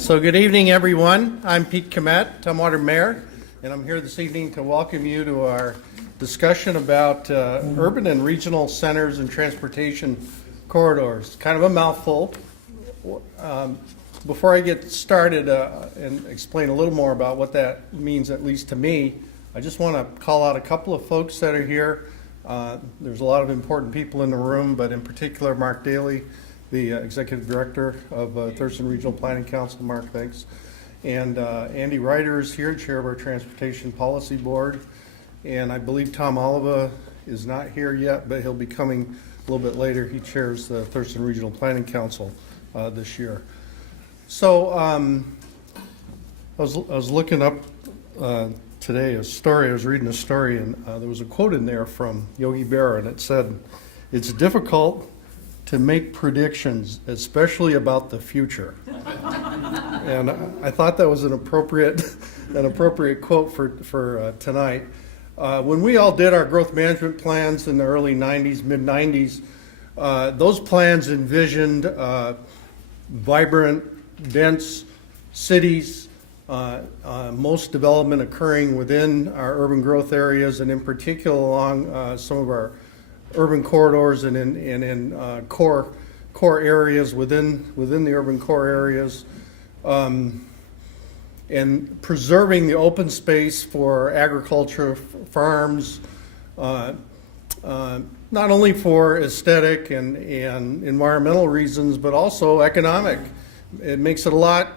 So good evening, everyone. I'm Pete Komet, Tumwater Mayor, and I'm here this evening to welcome you to our discussion about urban and regional centers and transportation corridors. Kind of a mouthful. Before I get started and explain a little more about what that means, at least to me, I just want to call out a couple of folks that are here. There's a lot of important people in the room, but in particular, Mark Daly, the Executive Director of Thurston Regional Planning Council. Mark, thanks. And Andy Ryder is here, Chair of our Transportation Policy Board. And I believe Tom Oliva is not here yet, but he'll be coming a little bit later. He chairs the Thurston Regional Planning Council this year. So I was looking up today a story. I was reading a story, and there was a quote in there from Yogi Berra, and it said, "It's difficult to make predictions, especially about the future." And I thought that was an appropriate quote for tonight. When we all did our growth management plans in the early 90s, mid 90s, those plans envisioned vibrant, dense cities, most development occurring within our urban growth areas, and in particular along some of our urban corridors and in core areas within the urban core areas, and preserving the open space for agriculture, farms, not only for aesthetic and environmental reasons, but also economic. It makes it a lot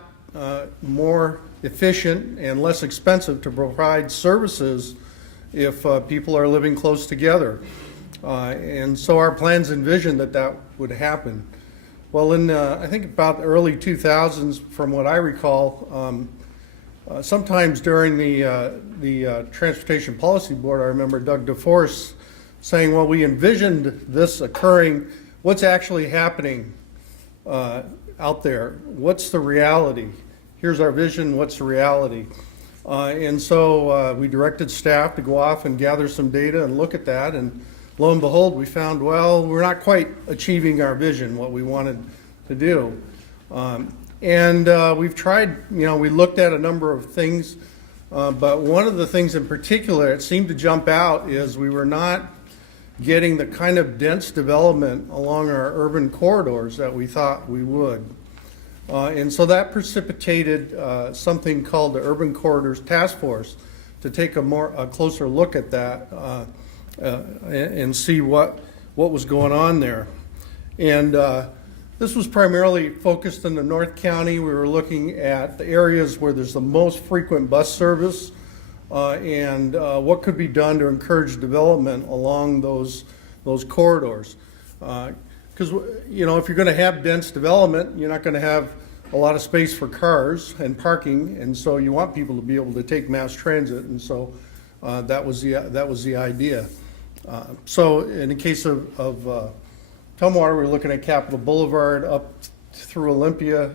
more efficient and less expensive to provide services if people are living close together. And so our plans envisioned that would happen. Well, in I think about the early 2000s, from what I recall, sometimes during the Transportation Policy Board, I remember Doug DeForest saying, well, we envisioned this occurring. What's actually happening out there? What's the reality? Here's our vision, what's the reality? And so we directed staff to go off and gather some data and look at that, and lo and behold, we found, well, we're not quite achieving our vision, what we wanted to do. And we've tried, we looked at a number of things, but one of the things in particular that seemed to jump out is we were not getting the kind of dense development along our urban corridors that we thought we would. And so that precipitated something called the Urban Corridors Task Force to take a closer look at that and see what was going on there. And this was primarily focused in the North County. We were looking at the areas where there's the most frequent bus service and what could be done to encourage development along those corridors. Because if you're going to have dense development, you're not going to have a lot of space for cars and parking, and so you want people to be able to take mass transit, and so that was the idea. So in the case of Tumwater, we're looking at Capitol Boulevard up through Olympia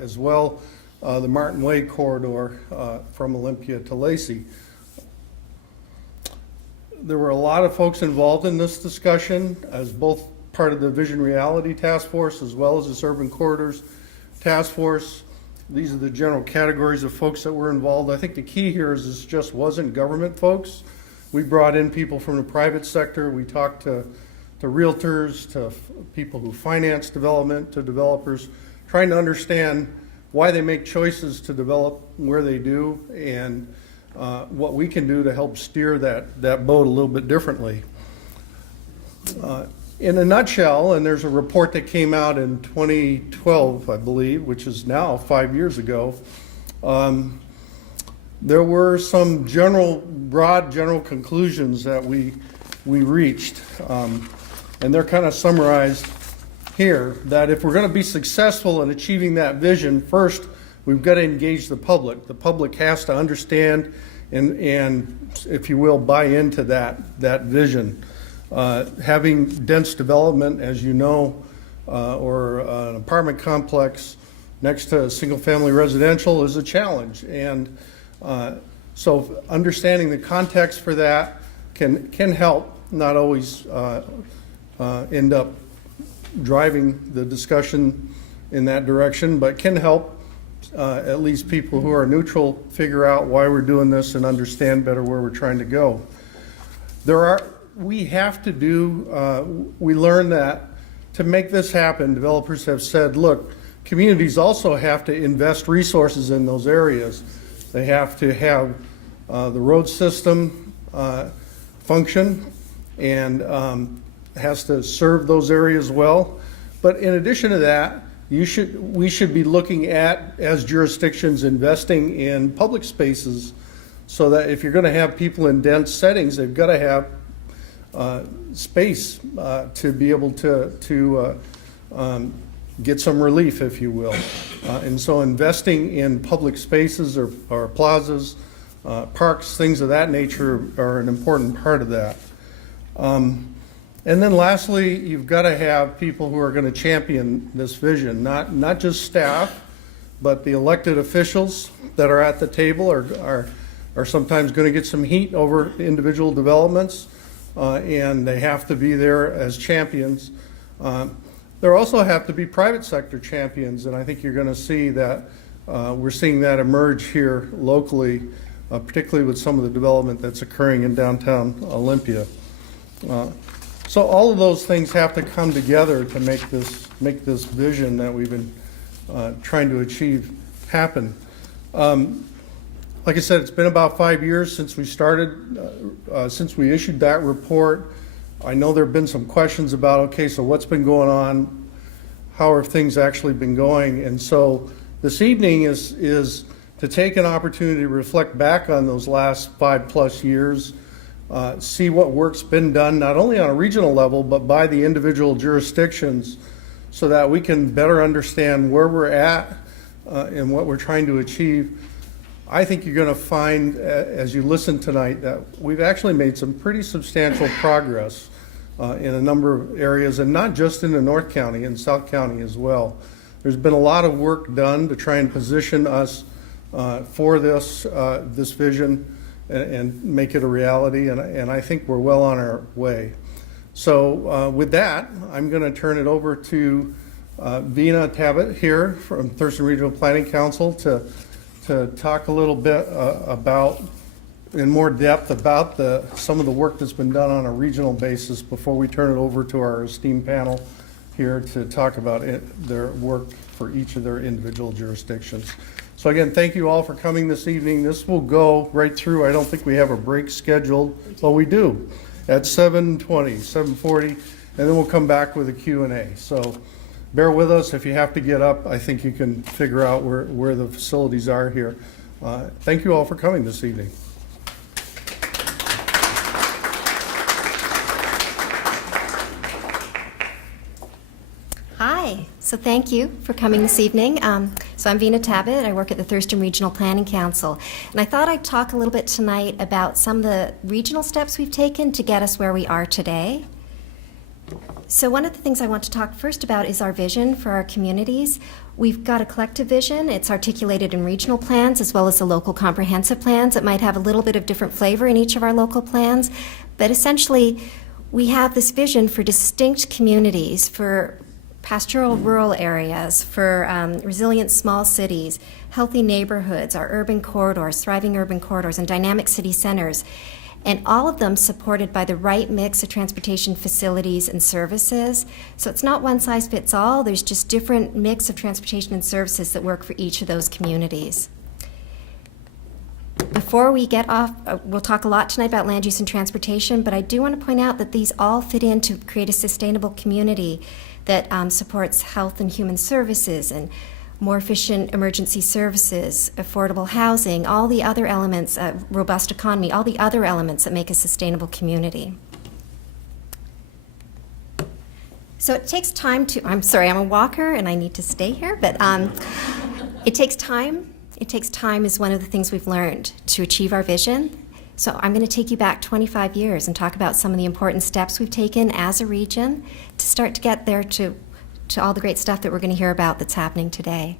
as well, the Martin Way corridor from Olympia to Lacey. There were a lot of folks involved in this discussion as both part of the Vision Reality Task Force as well as this Urban Corridors Task Force. These are the general categories of folks that were involved. I think the key here is this just wasn't government folks. We brought in people from the private sector. We talked to realtors, to people who finance development, to developers, trying to understand why they make choices to develop where they do and what we can do to help steer that boat a little bit differently. In a nutshell, and there's a report that came out in 2012, I believe, which is now 5 years ago, there were some broad general conclusions that we reached, and they're kind of summarized here, that if we're going to be successful in achieving that vision, first, we've got to engage the public. The public has to understand and if you will, buy into that vision. Having dense development, as you know, or an apartment complex next to a single-family residential is a challenge, and so understanding the context for that can help, not always end up driving the discussion in that direction, but can help at least people who are neutral figure out why we're doing this and understand better where we're trying to go. We have to do, we learned that to make this happen, developers have said, look, communities also have to invest resources in those areas. They have to have the road system function and has to serve those areas well. But in addition to that, we should be looking at, as jurisdictions, investing in public spaces so that if you're going to have people in dense settings, they've got to have space to be able to get some relief, if you will. And so investing in public spaces or plazas, parks, things of that nature are an important part of that. And then lastly, you've got to have people who are going to champion this vision, not just staff, but the elected officials that are at the table are sometimes going to get some heat over individual developments, and they have to be there as champions. There also have to be private sector champions, and I think you're going to see that we're seeing that emerge here locally, particularly with some of the development that's occurring in downtown Olympia. So all of those things have to come together to make this vision that we've been trying to achieve happen. Like I said, it's been about 5 years since we started, since we issued that report. I know there have been some questions about, okay, so what's been going on? How have things actually been going? And so this evening is to take an opportunity to reflect back on those last 5+ years, see what work's been done, not only on a regional level, but by the individual jurisdictions, so that we can better understand where we're at and what we're trying to achieve. I think you're going to find, as you listen tonight, that we've actually made some pretty substantial progress in a number of areas, and not just in the North County, in South County as well. There's been a lot of work done to try and position us for this vision and make it a reality, and I think we're well on our way. So with that, I'm going to turn it over to Vina Tabbitt here from Thurston Regional Planning Council to talk a little bit about, in more depth, about some of the work that's been done on a regional basis before we turn it over to our esteemed panel here to talk about their work for each of their individual jurisdictions. So again, thank you all for coming this evening. This will go right through. I don't think we have a break scheduled. Well, we do at 7:20, 7:40, and then we'll come back with a Q&A. So bear with us. If you have to get up, I think you can figure out where the facilities are here. Thank you all for coming this evening. Hi, so thank you for coming this evening. So I'm Vina Tabbitt. I work at the Thurston Regional Planning Council. And I thought I'd talk a little bit tonight about some of the regional steps we've taken to get us where we are today. So one of the things I want to talk first about is our vision for our communities. We've got a collective vision. It's articulated in regional plans as well as the local comprehensive plans. It might have a little bit of different flavor in each of our local plans, but essentially we have this vision for distinct communities, for pastoral rural areas, for resilient small cities, healthy neighborhoods, our urban corridors, thriving urban corridors, and dynamic city centers. And all of them supported by the right mix of transportation facilities and services. So it's not one size fits all, there's just different mix of transportation and services that work for each of those communities. Before we get off, we'll talk a lot tonight about land use and transportation, but I do want to point out that these all fit in to create a sustainable community that supports health and human services and more efficient emergency services, affordable housing, all the other elements, robust economy, all the other elements that make a sustainable community. So it takes time to, I'm sorry, I'm a walker and I need to stay here, but it takes time. It takes time is one of the things we've learned to achieve our vision. So I'm going to take you back 25 years and talk about some of the important steps we've taken as a region to start to get there to all the great stuff that we're going to hear about that's happening today.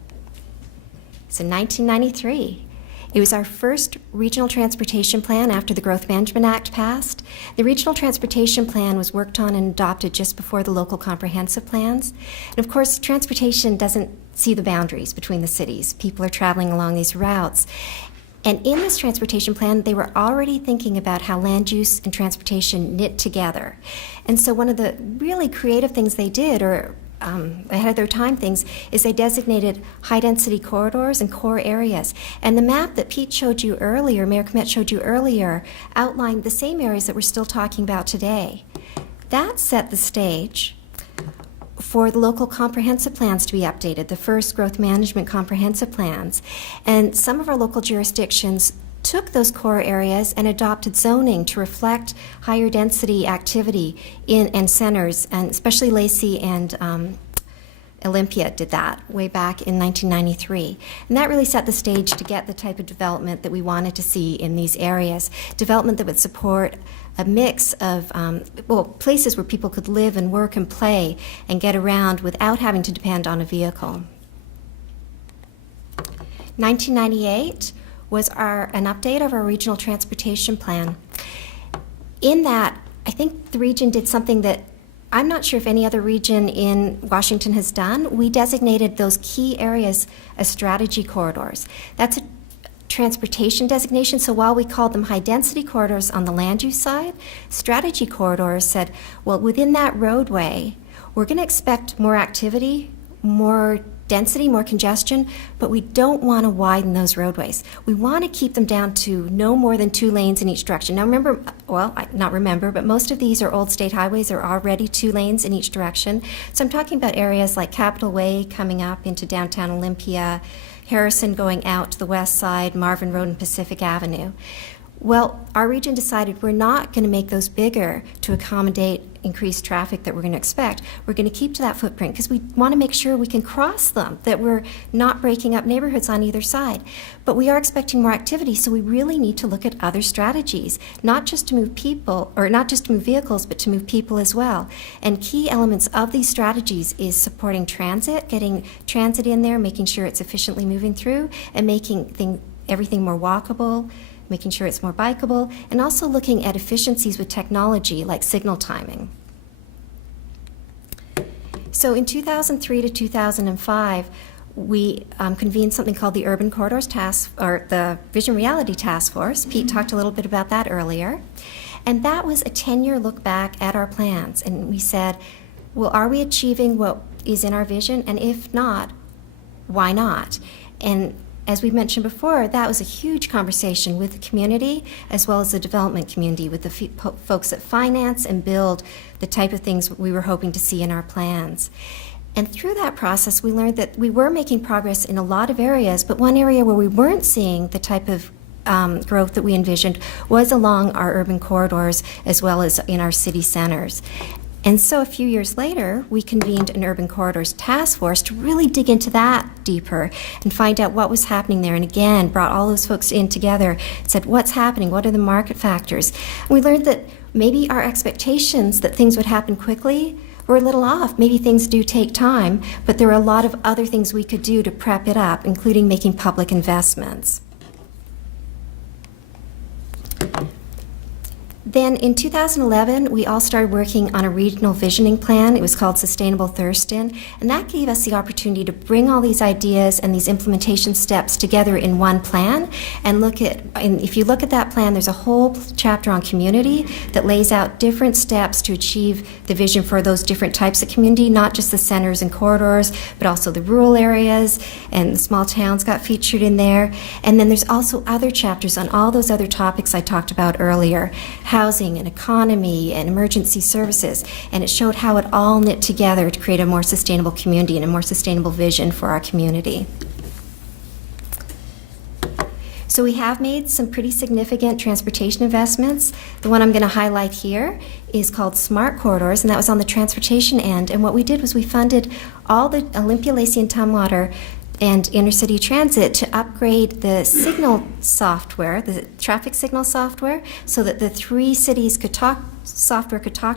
So 1993, it was our first regional transportation plan after the Growth Management Act passed. The regional transportation plan was worked on and adopted just before the local comprehensive plans. And of course, transportation doesn't see the boundaries between the cities. People are traveling along these routes. And in this transportation plan, they were already thinking about how land use and transportation knit together. And so one of the really creative things they did, or ahead of their time things, is they designated high-density corridors and core areas. And the map that Pete showed you earlier, Mayor Kmet showed you earlier, outlined the same areas that we're still talking about today. That set the stage for the local comprehensive plans to be updated, the first growth management comprehensive plans. And some of our local jurisdictions took those core areas and adopted zoning to reflect higher density activity in centers, and especially Lacey and Olympia did that way back in 1993. And that really set the stage to get the type of development that we wanted to see in these areas, development that would support a mix of, places where people could live and work and play and get around without having to depend on a vehicle. 1998 was an update of our regional transportation plan. In that, I think the region did something that I'm not sure if any other region in Washington has done. We designated those key areas as strategy corridors. That's a transportation designation, so while we called them high-density corridors on the land use side, strategy corridors said, well, within that roadway, we're going to expect more activity, more density, more congestion, but we don't want to widen those roadways. We want to keep them down to no more than 2 lanes in each direction. Now remember, but most of these are old state highways. They're already 2 lanes in each direction. So I'm talking about areas like Capitol Way coming up into downtown Olympia, Harrison going out to the west side, Marvin Road and Pacific Avenue. Well, our region decided we're not going to make those bigger to accommodate increased traffic that we're going to expect. We're going to keep to that footprint because we want to make sure we can cross them, that we're not breaking up neighborhoods on either side. But we are expecting more activity, so we really need to look at other strategies, not just to move people, or not just to move vehicles, but to move people as well. And key elements of these strategies is supporting transit, getting transit in there, making sure it's efficiently moving through, and making everything more walkable, making sure it's more bikeable, and also looking at efficiencies with technology like signal timing. So in 2003 to 2005, we convened something called the Urban Corridors Task, or the Vision Reality Task Force. Pete talked a little bit about that earlier. And that was a 10-year look back at our plans. And we said, well, are we achieving what is in our vision? And if not, why not? And as we mentioned before, that was a huge conversation with the community as well as the development community, with the folks that finance and build the type of things we were hoping to see in our plans. And through that process, we learned that we were making progress in a lot of areas, but one area where we weren't seeing the type of growth that we envisioned was along our urban corridors as well as in our city centers. And so a few years later, we convened an Urban Corridors Task Force to really dig into that deeper and find out what was happening there. And again, brought all those folks in together, said, what's happening? What are the market factors? And we learned that maybe our expectations that things would happen quickly were a little off. Maybe things do take time, but there are a lot of other things we could do to prep it up, including making public investments. Then in 2011, we all started working on a regional visioning plan. It was called Sustainable Thurston, and that gave us the opportunity to bring all these ideas and these implementation steps together in one plan and look at, and if you look at that plan, there's a whole chapter on community that lays out different steps to achieve the vision for those different types of community, not just the centers and corridors, but also the rural areas, and the small towns got featured in there. And then there's also other chapters on all those other topics I talked about earlier, housing and economy and emergency services, and it showed how it all knit together to create a more sustainable community and a more sustainable vision for our community. So we have made some pretty significant transportation investments. The one I'm going to highlight here is called Smart Corridors, and that was on the transportation end. And what we did was we funded all the Olympia, Lacey, and Tumwater and intercity transit to upgrade the signal software, the traffic signal software, so that the 3 cities could talk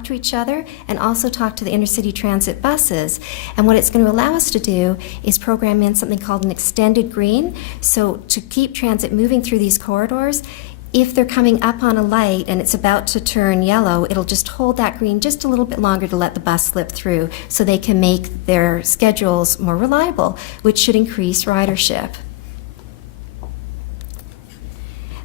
to each other and also talk to the intercity transit buses. And what it's going to allow us to do is program in something called an extended green. So to keep transit moving through these corridors, if they're coming up on a light and it's about to turn yellow, it'll just hold that green just a little bit longer to let the bus slip through so they can make their schedules more reliable, which should increase ridership.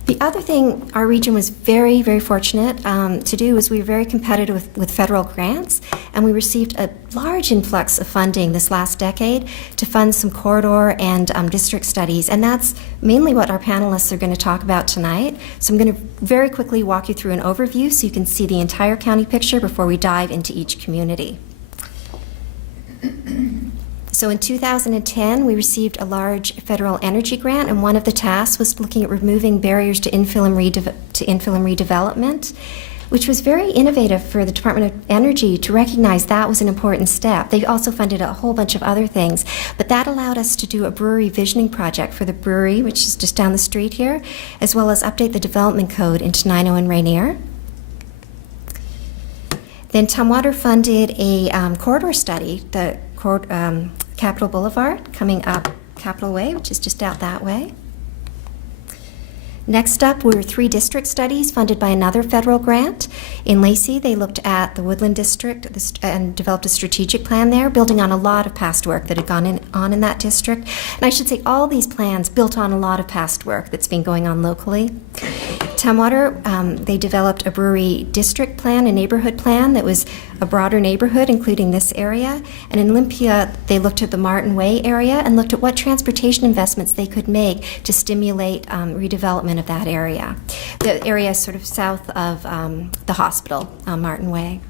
The other thing our region was very, very fortunate to do was we were very competitive with federal grants, and we received a large influx of funding this last decade to fund some corridor and district studies, and that's mainly what our panelists are going to talk about tonight. So I'm going to very quickly walk you through an overview so you can see the entire county picture before we dive into each community. So in 2010, we received a large federal energy grant, and one of the tasks was looking at removing barriers to infill and redevelopment, which was very innovative for the Department of Energy to recognize that was an important step. They also funded a whole bunch of other things, but that allowed us to do a brewery visioning project for the brewery, which is just down the street here, as well as update the development code in Tenino and Rainier. Then Tumwater funded a corridor study, the Capitol Boulevard, coming up Capitol Way, which is just out that way. Next up were 3 district studies funded by another federal grant. In Lacey, they looked at the Woodland District and developed a strategic plan there, building on a lot of past work that had gone on in that district. And I should say all these plans built on a lot of past work that's been going on locally. Tumwater, they developed a brewery district plan, a neighborhood plan that was a broader neighborhood, including this area. And in Olympia, they looked at the Martin Way area and looked at what transportation investments they could make to stimulate redevelopment of that area. The area is sort of south of the hospital, Martin Way.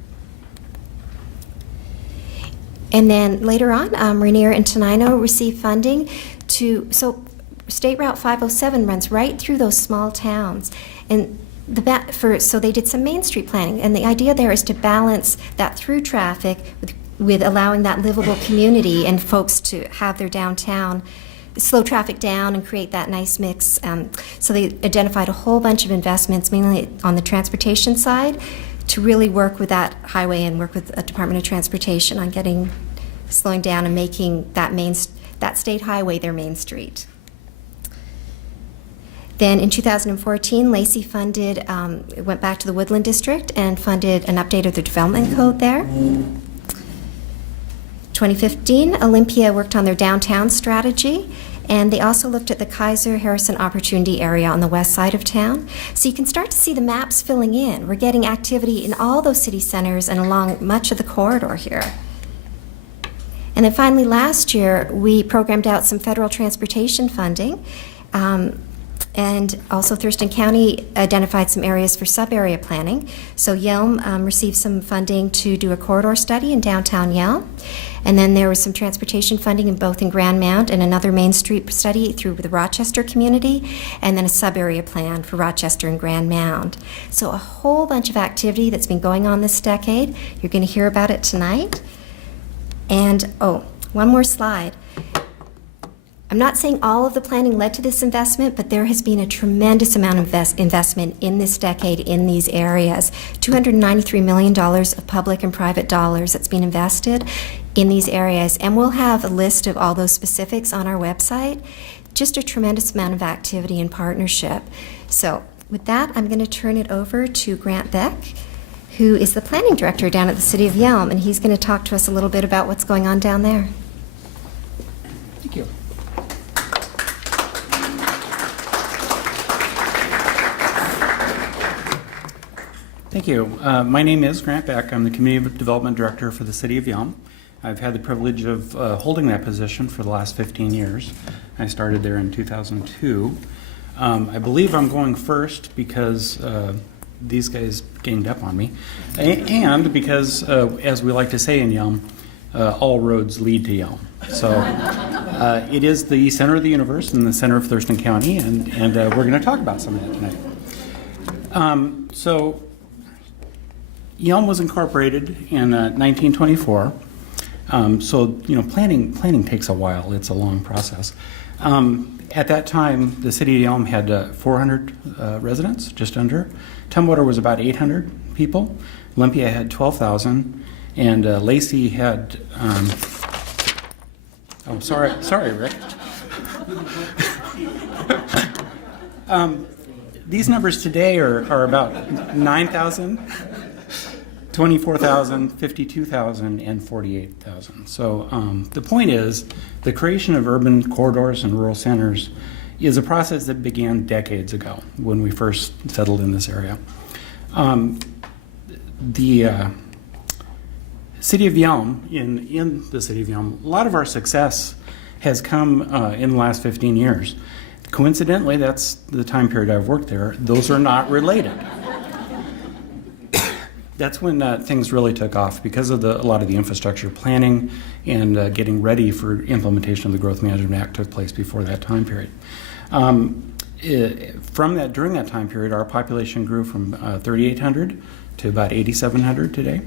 And then later on, Rainier and Tenino received funding so State Route 507 runs right through those small towns. And so they did some Main Street planning, and the idea there is to balance that through traffic with allowing that livable community and folks to have their downtown slow traffic down and create that nice mix. So they identified a whole bunch of investments, mainly on the transportation side, to really work with that highway and work with the Department of Transportation on slowing down and making that state highway their main street. Then in 2014, Lacey went back to the Woodland District and funded an update of the development code there. 2015, Olympia worked on their downtown strategy, and they also looked at the Kaiser-Harrison Opportunity Area on the west side of town. So you can start to see the maps filling in. We're getting activity in all those city centers and along much of the corridor here. And then finally, last year, we programmed out some federal transportation funding. And also Thurston County identified some areas for sub-area planning. So Yelm received some funding to do a corridor study in downtown Yelm. And then there was some transportation funding in Grand Mount and another Main Street study through the Rochester community, and then a sub-area plan for Rochester and Grand Mount. So a whole bunch of activity that's been going on this decade. You're going to hear about it tonight. And, one more slide. I'm not saying all of the planning led to this investment, but there has been a tremendous amount of investment in this decade in these areas. $293 million of public and private dollars that's been invested in these areas. And we'll have a list of all those specifics on our website. Just a tremendous amount of activity and partnership. So with that, I'm going to turn it over to Grant Beck, who is the planning director down at the City of Yelm, and he's going to talk to us a little bit about what's going on down there. Thank you. Thank you. My name is Grant Beck. I'm the Community Development Director for the City of Yelm. I've had the privilege of holding that position for the last 15 years. I started there in 2002. I believe I'm going first because these guys ganged up on me, and because, as we like to say in Yelm, all roads lead to Yelm. So it is the center of the universe and the center of Thurston County, and we're going to talk about some of that tonight. So Yelm was incorporated in 1924. So planning takes a while. It's a long process. At that time, the city of Yelm had 400 residents, just under. Tumwater was about 800 people. Olympia had 12,000, and Lacey had. Sorry, Rick. these numbers today are about 9,000, 24,000, 52,000, and 48,000. So the point is, the creation of urban corridors and rural centers is a process that began decades ago when we first settled in this area. The City of Yelm, in the City of Yelm, a lot of our success has come in the last 15 years. Coincidentally, that's the time period I've worked there. Those are not related. That's when things really took off because of a lot of the infrastructure planning and getting ready for implementation of the Growth Management Act took place before that time period. During that time period, our population grew from 3,800 to about 8,700 today.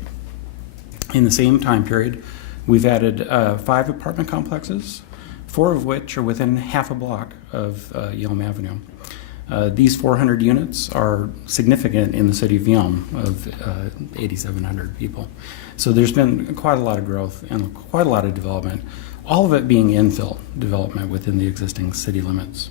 In the same time period, we've added 5 apartment complexes, 4 of which are within half a block of Yelm Avenue. These 400 units are significant in the city of Yelm of 8,700 people. So there's been quite a lot of growth and quite a lot of development, all of it being infill development within the existing city limits.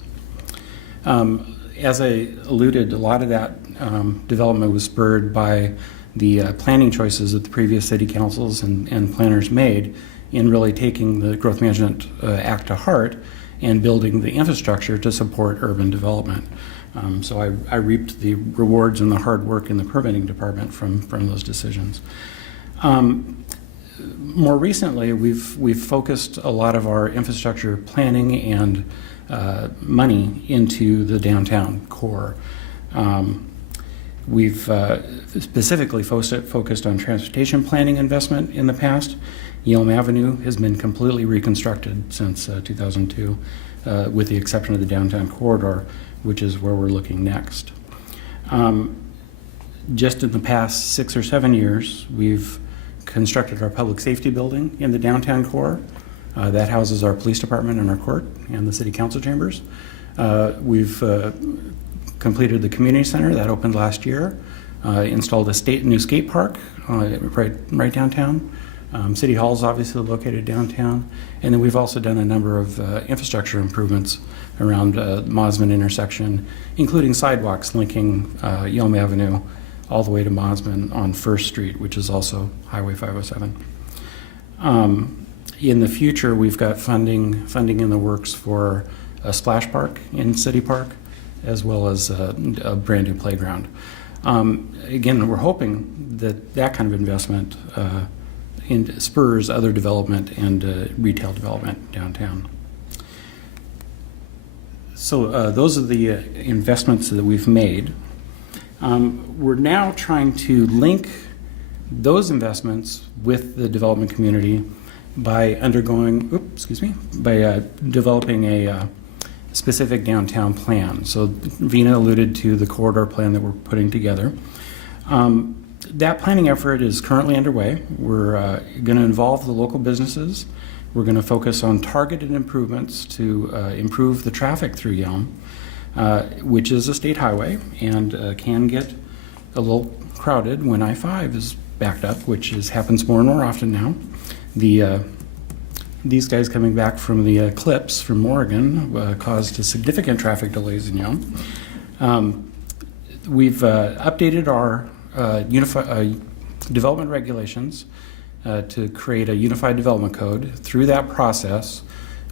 As I alluded, a lot of that development was spurred by the planning choices that the previous city councils and planners made in really taking the Growth Management Act to heart and building the infrastructure to support urban development. So I reaped the rewards and the hard work in the permitting department from those decisions. More recently, we've focused a lot of our infrastructure planning and money into the downtown core. We've specifically focused on transportation planning investment in the past. Yelm Avenue has been completely reconstructed since 2002, with the exception of the downtown corridor, which is where we're looking next. Just in the past 6 or 7 years, we've constructed our public safety building in the downtown core. That houses our police department and our court and the city council chambers. We've completed the community center that opened last year, installed a new skate park right downtown. City Hall is obviously located downtown, and then we've also done a number of infrastructure improvements around Mosman intersection, including sidewalks linking Yelm Avenue all the way to Mosman on First Street, which is also Highway 507. In the future, we've got funding in the works for a splash park in City Park, as well as a brand new playground. Again, we're hoping that kind of investment spurs other development and retail development downtown. So those are the investments that we've made. We're now trying to link those investments with the development community by developing a specific downtown plan. So Vina alluded to the corridor plan that we're putting together. That planning effort is currently underway. We're going to involve the local businesses. We're going to focus on targeted improvements to improve the traffic through Yelm, which is a state highway and can get a little crowded when I-5 is backed up, which happens more and more often now. These guys coming back from the eclipse from Oregon caused significant traffic delays in Yelm. We've updated our development regulations to create a unified development code. Through that process,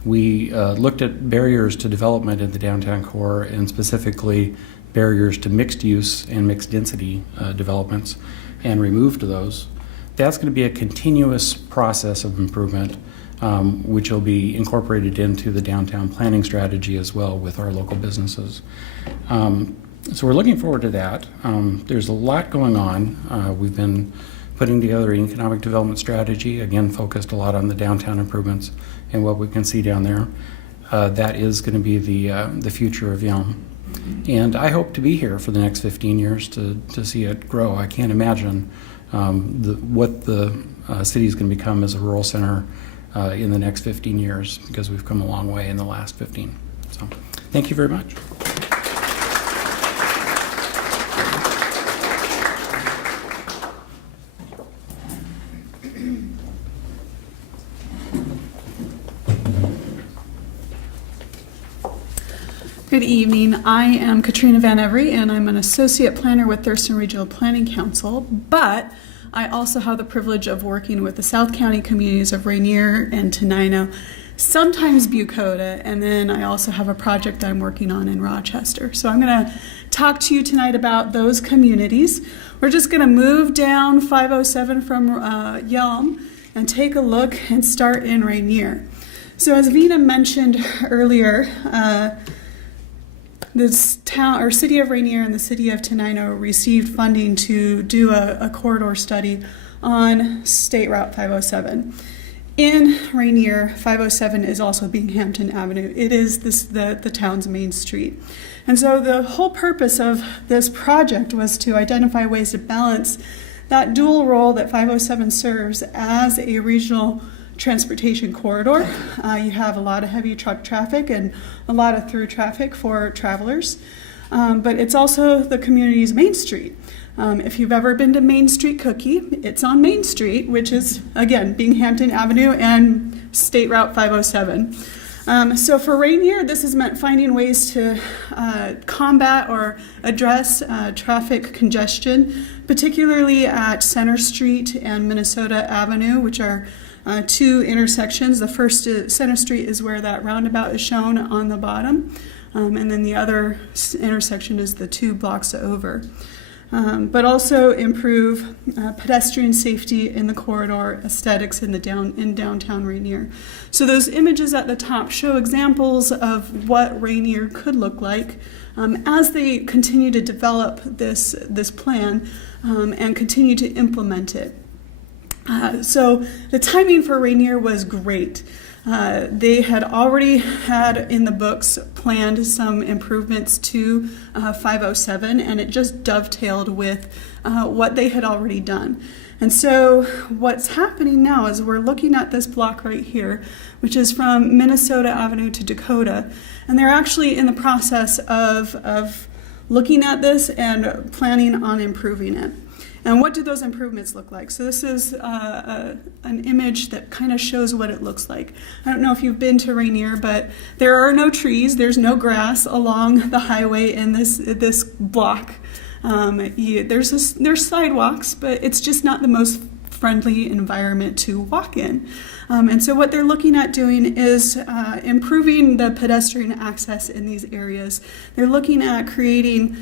we looked at barriers to development in the downtown core, and specifically barriers to mixed use and mixed density developments, and removed those. That's going to be a continuous process of improvement, which will be incorporated into the downtown planning strategy as well with our local businesses. So we're looking forward to that. There's a lot going on. We've been putting together an economic development strategy, again focused a lot on the downtown improvements and what we can see down there. That is going to be the future of Yelm. And I hope to be here for the next 15 years to see it grow. I can't imagine what the city is going to become as a rural center in the next 15 years, because we've come a long way in the last 15. So thank you very much. Good evening. I am Katrina Van Every, and I'm an associate planner with Thurston Regional Planning Council, but I also have the privilege of working with the South County communities of Rainier and Tenino, sometimes Bucota, and then I also have a project I'm working on in Rochester. So I'm going to talk to you tonight about those communities. We're just going to move down 507 from Yelm and take a look and start in Rainier. So as Vina mentioned earlier, this town or city of Rainier and the city of Tenino received funding to do a corridor study on State Route 507. In Rainier, 507 is also Binghamton Avenue. It is the town's main street. And so the whole purpose of this project was to identify ways to balance that dual role that 507 serves as a regional transportation corridor. You have a lot of heavy truck traffic and a lot of through traffic for travelers, but it's also the community's main street. If you've ever been to Main Street Cookie, it's on Main Street, which is, again, Binghamton Avenue and State Route 507. So for Rainier, this has meant finding ways to combat or address traffic congestion, particularly at Center Street and Minnesota Avenue, which are two intersections. The first Center Street is where that roundabout is shown on the bottom, and then the other intersection is the 2 blocks over. But also improve pedestrian safety in the corridor, aesthetics in downtown Rainier. So those images at the top show examples of what Rainier could look like as they continue to develop this plan and continue to implement it. So the timing for Rainier was great. They had already had in the books planned some improvements to 507, and it just dovetailed with what they had already done. And so what's happening now is we're looking at this block right here, which is from Minnesota Avenue to Dakota, and they're actually in the process of looking at this and planning on improving it. And what do those improvements look like? So this is an image that kind of shows what it looks like. I don't know if you've been to Rainier, but there are no trees, there's no grass along the highway in this block. There's sidewalks, but it's just not the most friendly environment to walk in. And so what they're looking at doing is improving the pedestrian access in these areas. They're looking at creating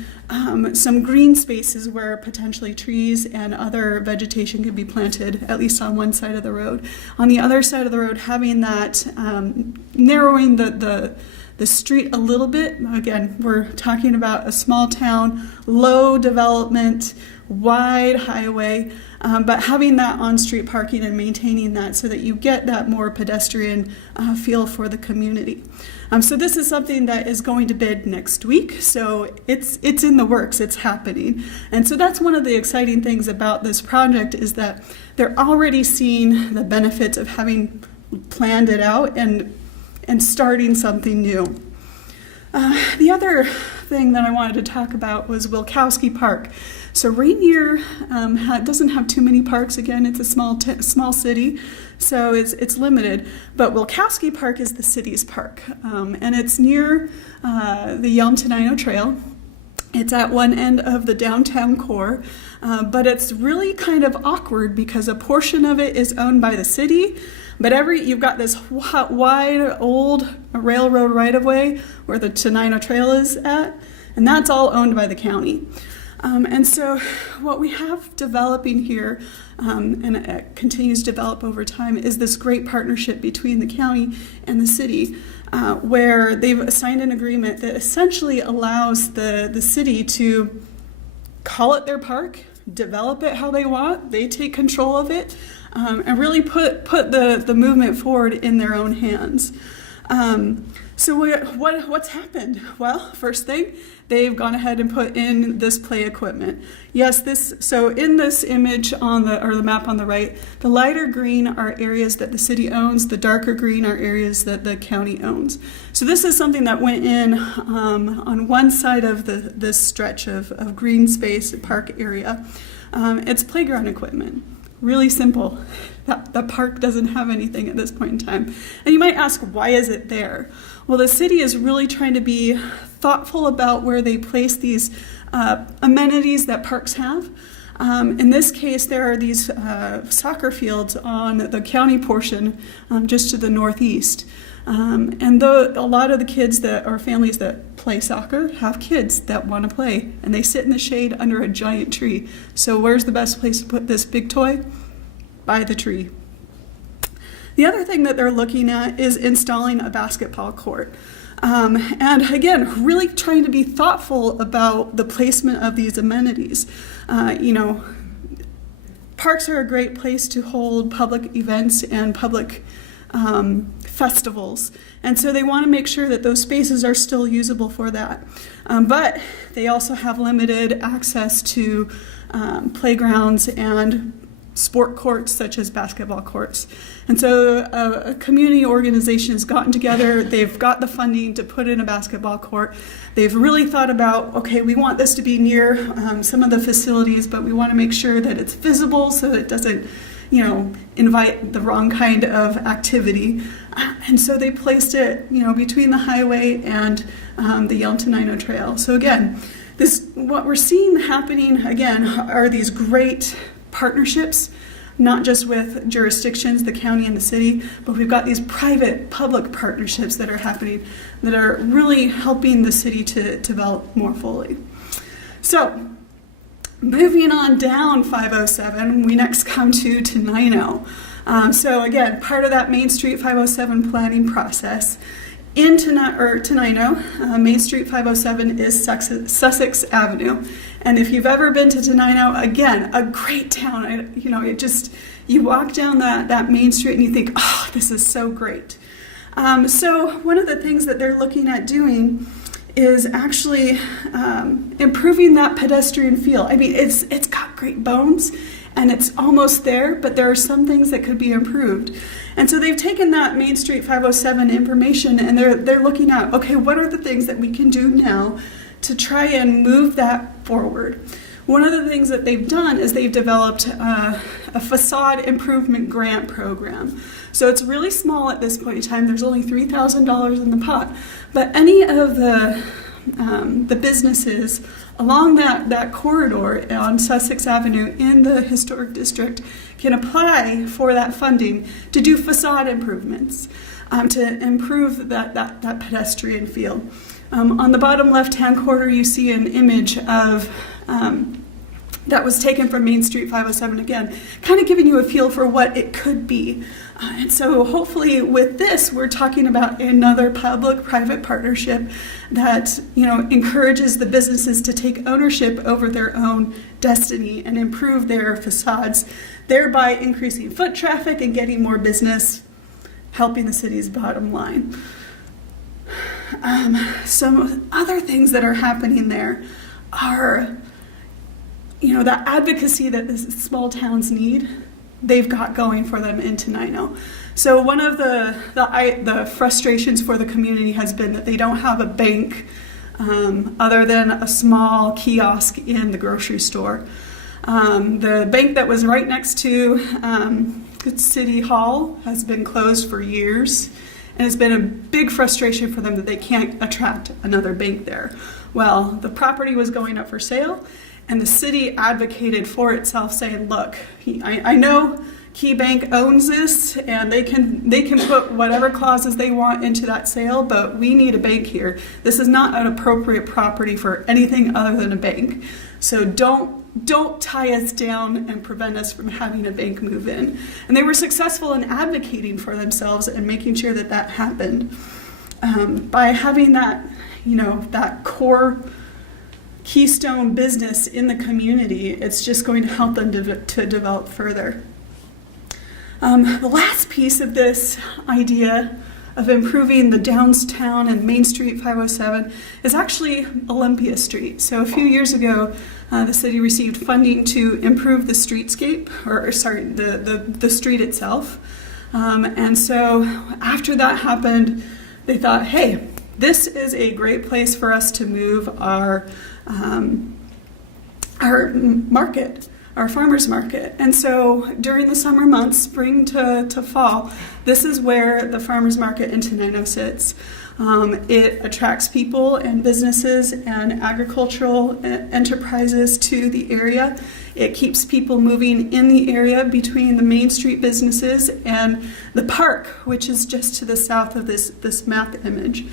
some green spaces where potentially trees and other vegetation could be planted, at least on one side of the road. On the other side of the road, having that, narrowing the street a little bit. Again, we're talking about a small town, low development, wide highway, but having that on-street parking and maintaining that so that you get that more pedestrian feel for the community. So this is something that is going to bid next week, so it's in the works, it's happening. And so that's one of the exciting things about this project is that they're already seeing the benefits of having planned it out and starting something new. The other thing that I wanted to talk about was Wilkowski Park. So Rainier doesn't have too many parks. Again, it's a small city, so it's limited. But Wilkowski Park is the city's park, and it's near the Yelm-Tenino Trail. It's at one end of the downtown core, but it's really kind of awkward because a portion of it is owned by the city, but you've got this wide old railroad right-of-way where the Tenino Trail is at, and that's all owned by the county. And so what we have developing here, and it continues to develop over time, is this great partnership between the county and the city, where they've signed an agreement that essentially allows the city to call it their park, develop it how they want, they take control of it, and really put the movement forward in their own hands. So what's happened? Well, first thing, they've gone ahead and put in this play equipment. Yes, so in this image the map on the right, the lighter green are areas that the city owns, the darker green are areas that the county owns. So this is something that went in on one side of this stretch of green space park area. It's playground equipment. Really simple. The park doesn't have anything at this point in time. And you might ask, why is it there? Well, the city is really trying to be thoughtful about where they place these amenities that parks have. In this case, there are these soccer fields on the county portion just to the northeast. And a lot of the kids that are families that play soccer have kids that want to play, and they sit in the shade under a giant tree. So where's the best place to put this big toy? By the tree. The other thing that they're looking at is installing a basketball court. And again, really trying to be thoughtful about the placement of these amenities. Parks are a great place to hold public events and public festivals. And so they want to make sure that those spaces are still usable for that. But they also have limited access to playgrounds and sport courts such as basketball courts. And so a community organization has gotten together, they've got the funding to put in a basketball court. They've really thought about, okay, we want this to be near some of the facilities, but we want to make sure that it's visible so it doesn't, invite the wrong kind of activity. And so they placed it, between the highway and the Yelm to Nino Trail. So again, what we're seeing happening, again, are these great partnerships, not just with jurisdictions, the county and the city, but we've got these private-public partnerships that are happening that are really helping the city to develop more fully. So, moving on down 507, we next come to Tenino. So again, part of that Main Street 507 planning process. In Tenino, Main Street 507 is Sussex Avenue. And if you've ever been to Tenino, again, a great town. You walk down that Main Street and you think, oh, this is so great. So one of the things that they're looking at doing is actually improving that pedestrian feel. I mean, it's got great bones and it's almost there, but there are some things that could be improved. And so they've taken that Main Street 507 information and they're looking at, okay, what are the things that we can do now to try and move that forward? One of the things that they've done is they've developed a facade improvement grant program. So it's really small at this point in time. There's only $3,000 in the pot. But any of the businesses along that corridor on Sussex Avenue in the historic district can apply for that funding to do facade improvements, to improve that pedestrian feel. On the bottom left-hand corner, you see an image of that was taken from Main Street 507, again, kind of giving you a feel for what it could be. And so hopefully with this, we're talking about another public-private partnership that, encourages the businesses to take ownership over their own destiny and improve their facades, thereby increasing foot traffic and getting more business, helping the city's bottom line. Some other things that are happening there are, the advocacy that the small towns need, they've got going for them in Tenino. So one of the frustrations for the community has been that they don't have a bank other than a small kiosk in the grocery store. The bank that was right next to City Hall has been closed for years, and it's been a big frustration for them that they can't attract another bank there. Well, the property was going up for sale, and the city advocated for itself, saying, look, I know Key Bank owns this, and they can put whatever clauses they want into that sale, but we need a bank here. This is not an appropriate property for anything other than a bank. So don't tie us down and prevent us from having a bank move in. And they were successful in advocating for themselves and making sure that that happened. By having that, that core keystone business in the community, it's just going to help them to develop further. The last piece of this idea of improving the downtown and Main Street 507 is actually Olympia Street. So a few years ago, the city received funding to improve the streetscape, the street itself. And so after that happened, they thought, hey, this is a great place for us to move our market, our farmers market. And so during the summer months, spring to fall, this is where the farmers market in Tenino sits. It attracts people and businesses and agricultural enterprises to the area. It keeps people moving in the area between the Main Street businesses and the park, which is just to the south of this map image.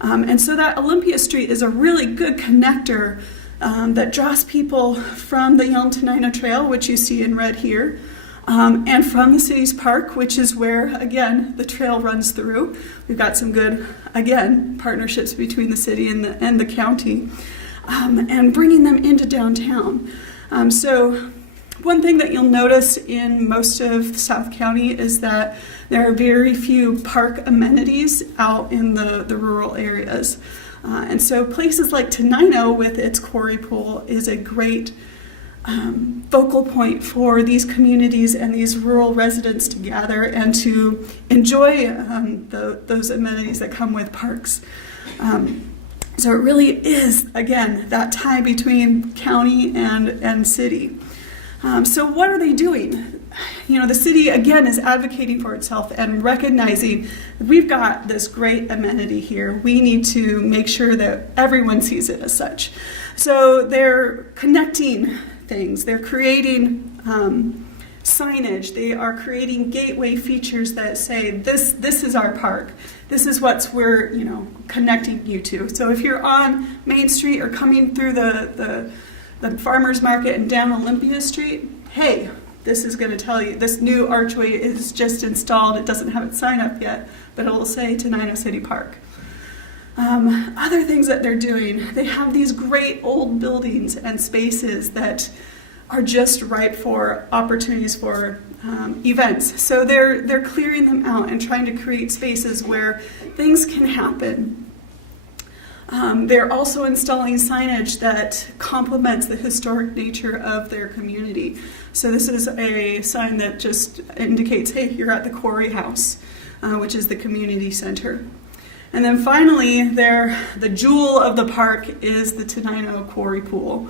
And so that Olympia Street is a really good connector that draws people from the Yelm Tenino Trail, which you see in red here, and from the city's park, which is where, again, the trail runs through. We've got some good, again, partnerships between the city and the county, and bringing them into downtown. So one thing that you'll notice in most of South County is that there are very few park amenities out in the rural areas. And so places like Tenino with its quarry pool is a great focal point for these communities and these rural residents to gather and to enjoy those amenities that come with parks. So it really is, again, that tie between county and city. So what are they doing? You know, the city, again, is advocating for itself and recognizing that we've got this great amenity here. We need to make sure that everyone sees it as such. So they're connecting things. They're creating signage. They are creating gateway features that say, this is our park. This is what we're, connecting you to. So if you're on Main Street or coming through the farmer's market and down Olympia Street, hey, this is going to tell you this new archway is just installed. It doesn't have its sign up yet, but it will say Tenino City Park. Other things that they're doing, they have these great old buildings and spaces that are just ripe for opportunities for events. So they're clearing them out and trying to create spaces where things can happen. They're also installing signage that complements the historic nature of their community. So this is a sign that just indicates, hey, you're at the Quarry House, which is the community center. And then finally, the jewel of the park is the Tenino Quarry Pool.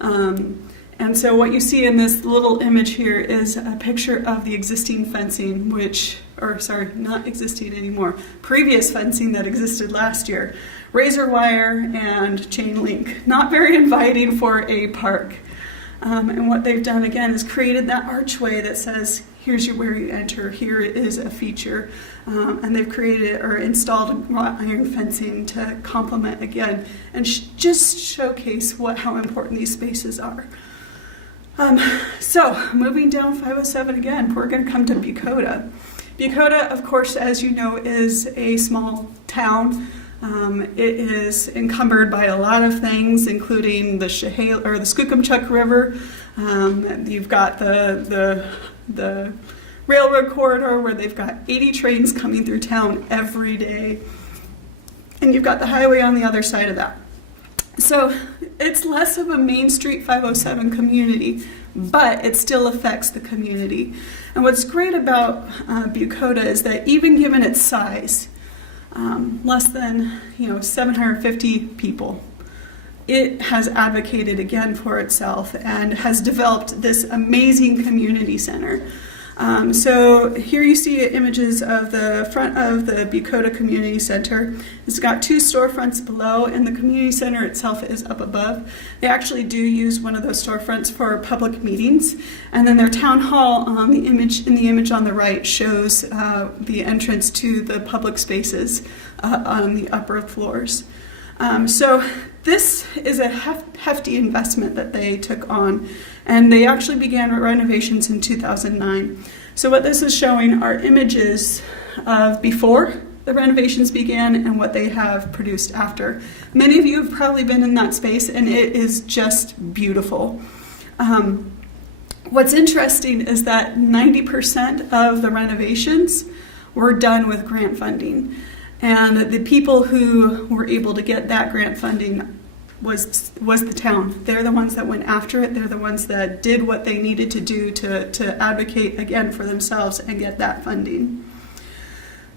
And so what you see in this little image here is a picture of the existing fencing, not existing anymore, previous fencing that existed last year. Razor wire and chain link. Not very inviting for a park. And what they've done again is created that archway that says, here's where you enter, here is a feature. And they've created or installed wrought iron fencing to complement again and just showcase how important these spaces are. So moving down 507 again, we're going to come to Bucota. Bucota, of course, as you know, is a small town. It is encumbered by a lot of things, including the Skookumchuck River. You've got the railroad corridor where they've got 80 trains coming through town every day. And you've got the highway on the other side of that. So it's less of a Main Street 507 community, but it still affects the community. And what's great about Bucota is that even given its size, less than 750 people, it has advocated again for itself and has developed this amazing community center. So here you see images of the front of the Bucota Community Center. It's got 2 storefronts below, and the community center itself is up above. They actually do use one of those storefronts for public meetings, and then their town hall in the image on the right shows the entrance to the public spaces on the upper floors. So this is a hefty investment that they took on, and they actually began renovations in 2009. So what this is showing are images of before the renovations began and what they have produced after. Many of you have probably been in that space, and it is just beautiful. What's interesting is that 90% of the renovations were done with grant funding. And the people who were able to get that grant funding was the town. They're the ones that went after it. They're the ones that did what they needed to do to advocate again for themselves and get that funding.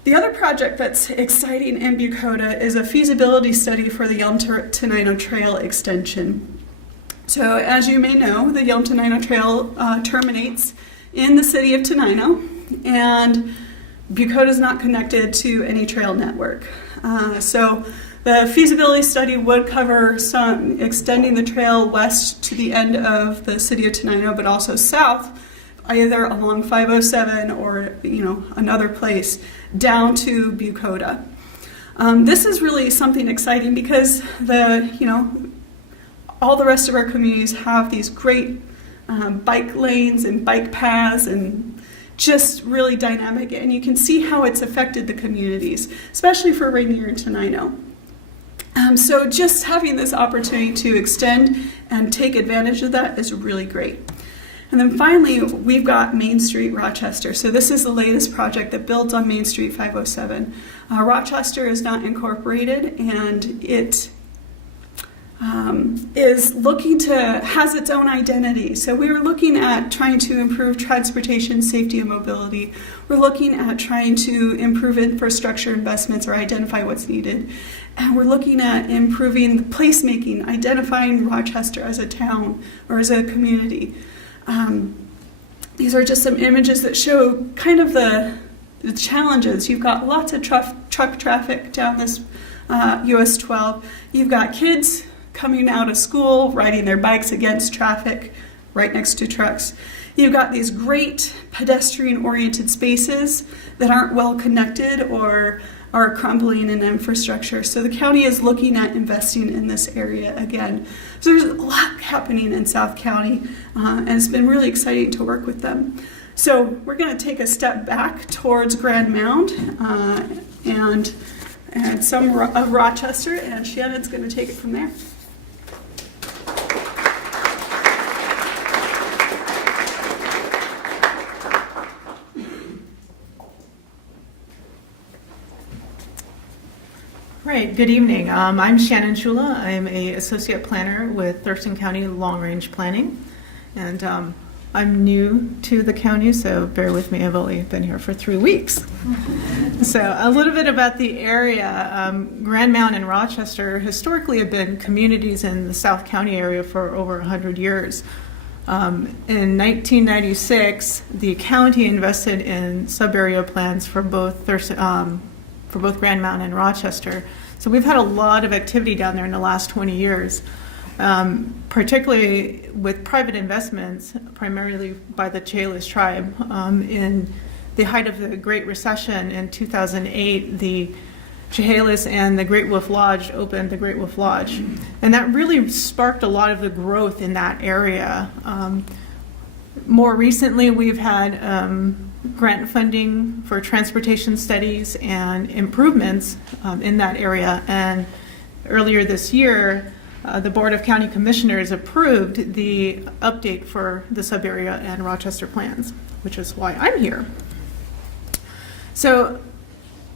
The other project that's exciting in Bucota is a feasibility study for the Yelm Tenino Trail extension. So as you may know, the Yelm Tenino Trail terminates in the city of Tenino, and Bucota is not connected to any trail network. So the feasibility study would cover some extending the trail west to the end of the city of Tenino, but also south, either along 507 or another place down to Bucota. This is really something exciting because all the rest of our communities have these great bike lanes and bike paths and just really dynamic, and you can see how it's affected the communities, especially for Rainier and Tenino. So just having this opportunity to extend and take advantage of that is really great. And then finally, we've got Main Street Rochester. So this is the latest project that builds on Main Street 507. Rochester is not incorporated, and it has its own identity. So we were looking at trying to improve transportation safety and mobility. We're looking at trying to improve infrastructure investments or identify what's needed. And we're looking at improving the placemaking, identifying Rochester as a town or as a community. These are just some images that show kind of the challenges. You've got lots of truck traffic down this US 12. You've got kids coming out of school, riding their bikes against traffic right next to trucks. You've got these great pedestrian-oriented spaces that aren't well connected or are crumbling in infrastructure. So the county is looking at investing in this area again. So there's a lot happening in South County, and it's been really exciting to work with them. So we're going to take a step back towards Grand Mound and some of Rochester, and Shannon's going to take it from there. Right, good evening. I'm Shannon Shula. I'm an associate planner with Thurston County Long Range Planning, and I'm new to the county, so bear with me. I've only been here for 3 weeks. So a little bit about the area. Grand Mound and Rochester historically have been communities in the South County area for over 100 years. In 1996, the county invested in sub-area plans for both Grand Mound and Rochester. So we've had a lot of activity down there in the last 20 years, particularly with private investments, primarily by the Chehalis tribe. In the height of the Great Recession in 2008, the Chehalis and the Great Wolf Lodge opened the Great Wolf Lodge. And that really sparked a lot of the growth in that area. More recently, we've had grant funding for transportation studies and improvements in that area. And earlier this year, the Board of County Commissioners approved the update for the sub-area and Rochester plans, which is why I'm here. So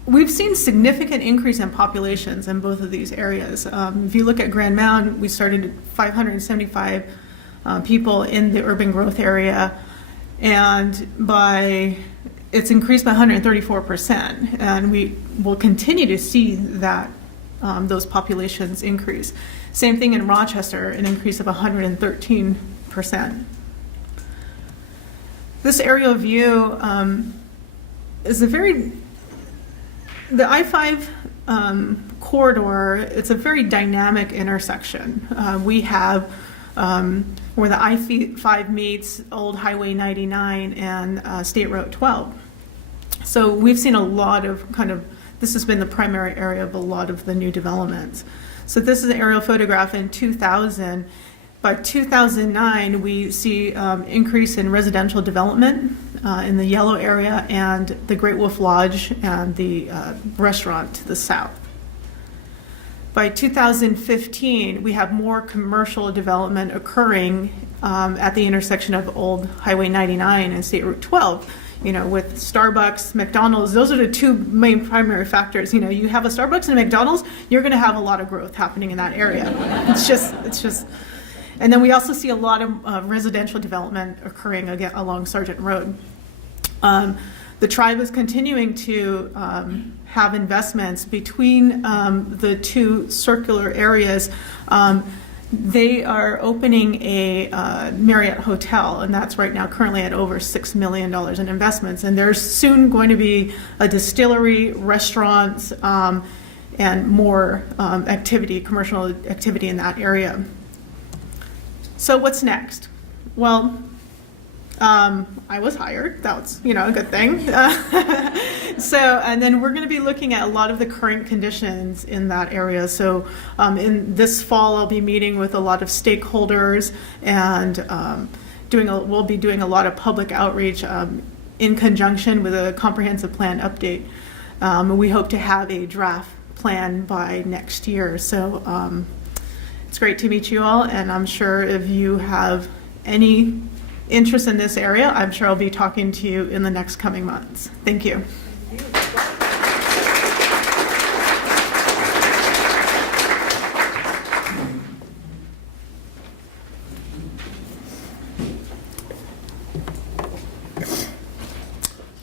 we've seen significant increase in populations in both of these areas. If you look at Grand Mound, we started at 575 people in the urban growth area, and it's increased by 134%, and we will continue to see that those populations increase. Same thing in Rochester, an increase of 113%. This aerial view is the I-5 corridor. It's a very dynamic intersection. We have where the I-5 meets Old Highway 99 and State Road 12. So we've seen a lot of this has been the primary area of a lot of the new developments. So this is an aerial photograph in 2000. By 2009, we see increase in residential development in the yellow area and the Great Wolf Lodge and the restaurant to the south. By 2015, we have more commercial development occurring at the intersection of Old Highway 99 and State Route 12. With Starbucks, McDonald's, those are the two main primary factors. You have a Starbucks and a McDonald's, you're going to have a lot of growth happening in that area. It's just. And then we also see a lot of residential development occurring again along Sargent Road. The tribe is continuing to have investments between the two circular areas. They are opening a Marriott hotel, and that's right now currently at over $6 million in investments. And there's soon going to be a distillery, restaurants, and more activity, commercial activity in that area. So what's next? Well, I was hired. That's, a good thing. And then we're going to be looking at a lot of the current conditions in that area. So in this fall, I'll be meeting with a lot of stakeholders and we'll be doing a lot of public outreach in conjunction with a comprehensive plan update. We hope to have a draft plan by next year. So it's great to meet you all, and I'm sure if you have any interest in this area, I'm sure I'll be talking to you in the next coming months. Thank you.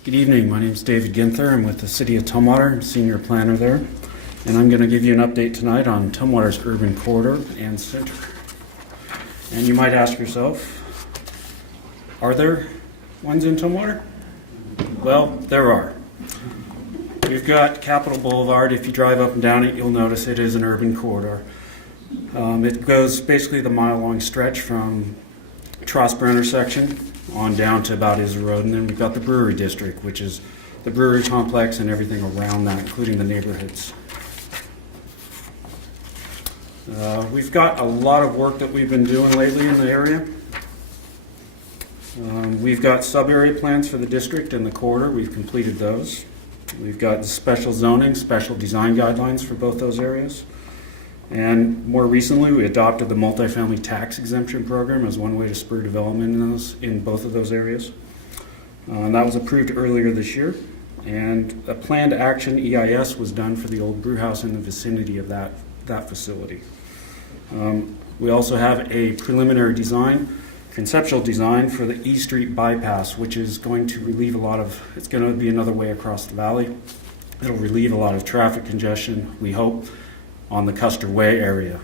Good evening. My name is David Ginther. I'm with the City of Tumwater. I'm senior planner there. And I'm going to give you an update tonight on Tumwater's urban corridor and center. And you might ask yourself, are there ones in Tumwater? Well, there are. We've got Capitol Boulevard. If you drive up and down it, you'll notice it is an urban corridor. It goes basically the mile-long stretch from Trosper intersection on down to about Israel Road, and then we've got the Brewery District, which is the brewery complex and everything around that, including the neighborhoods. We've got a lot of work that we've been doing lately in the area. We've got sub-area plans for the district and the corridor. We've completed those. We've got special zoning, special design guidelines for both those areas. And more recently, we adopted the multifamily tax exemption program as one way to spur development in both of those areas. And that was approved earlier this year. And a planned action EIS was done for the old brew house in the vicinity of that facility. We also have a preliminary design, conceptual design for the E Street bypass, which is going to relieve it's going to be another way across the valley. It'll relieve a lot of traffic congestion, we hope, on the Custer Way area.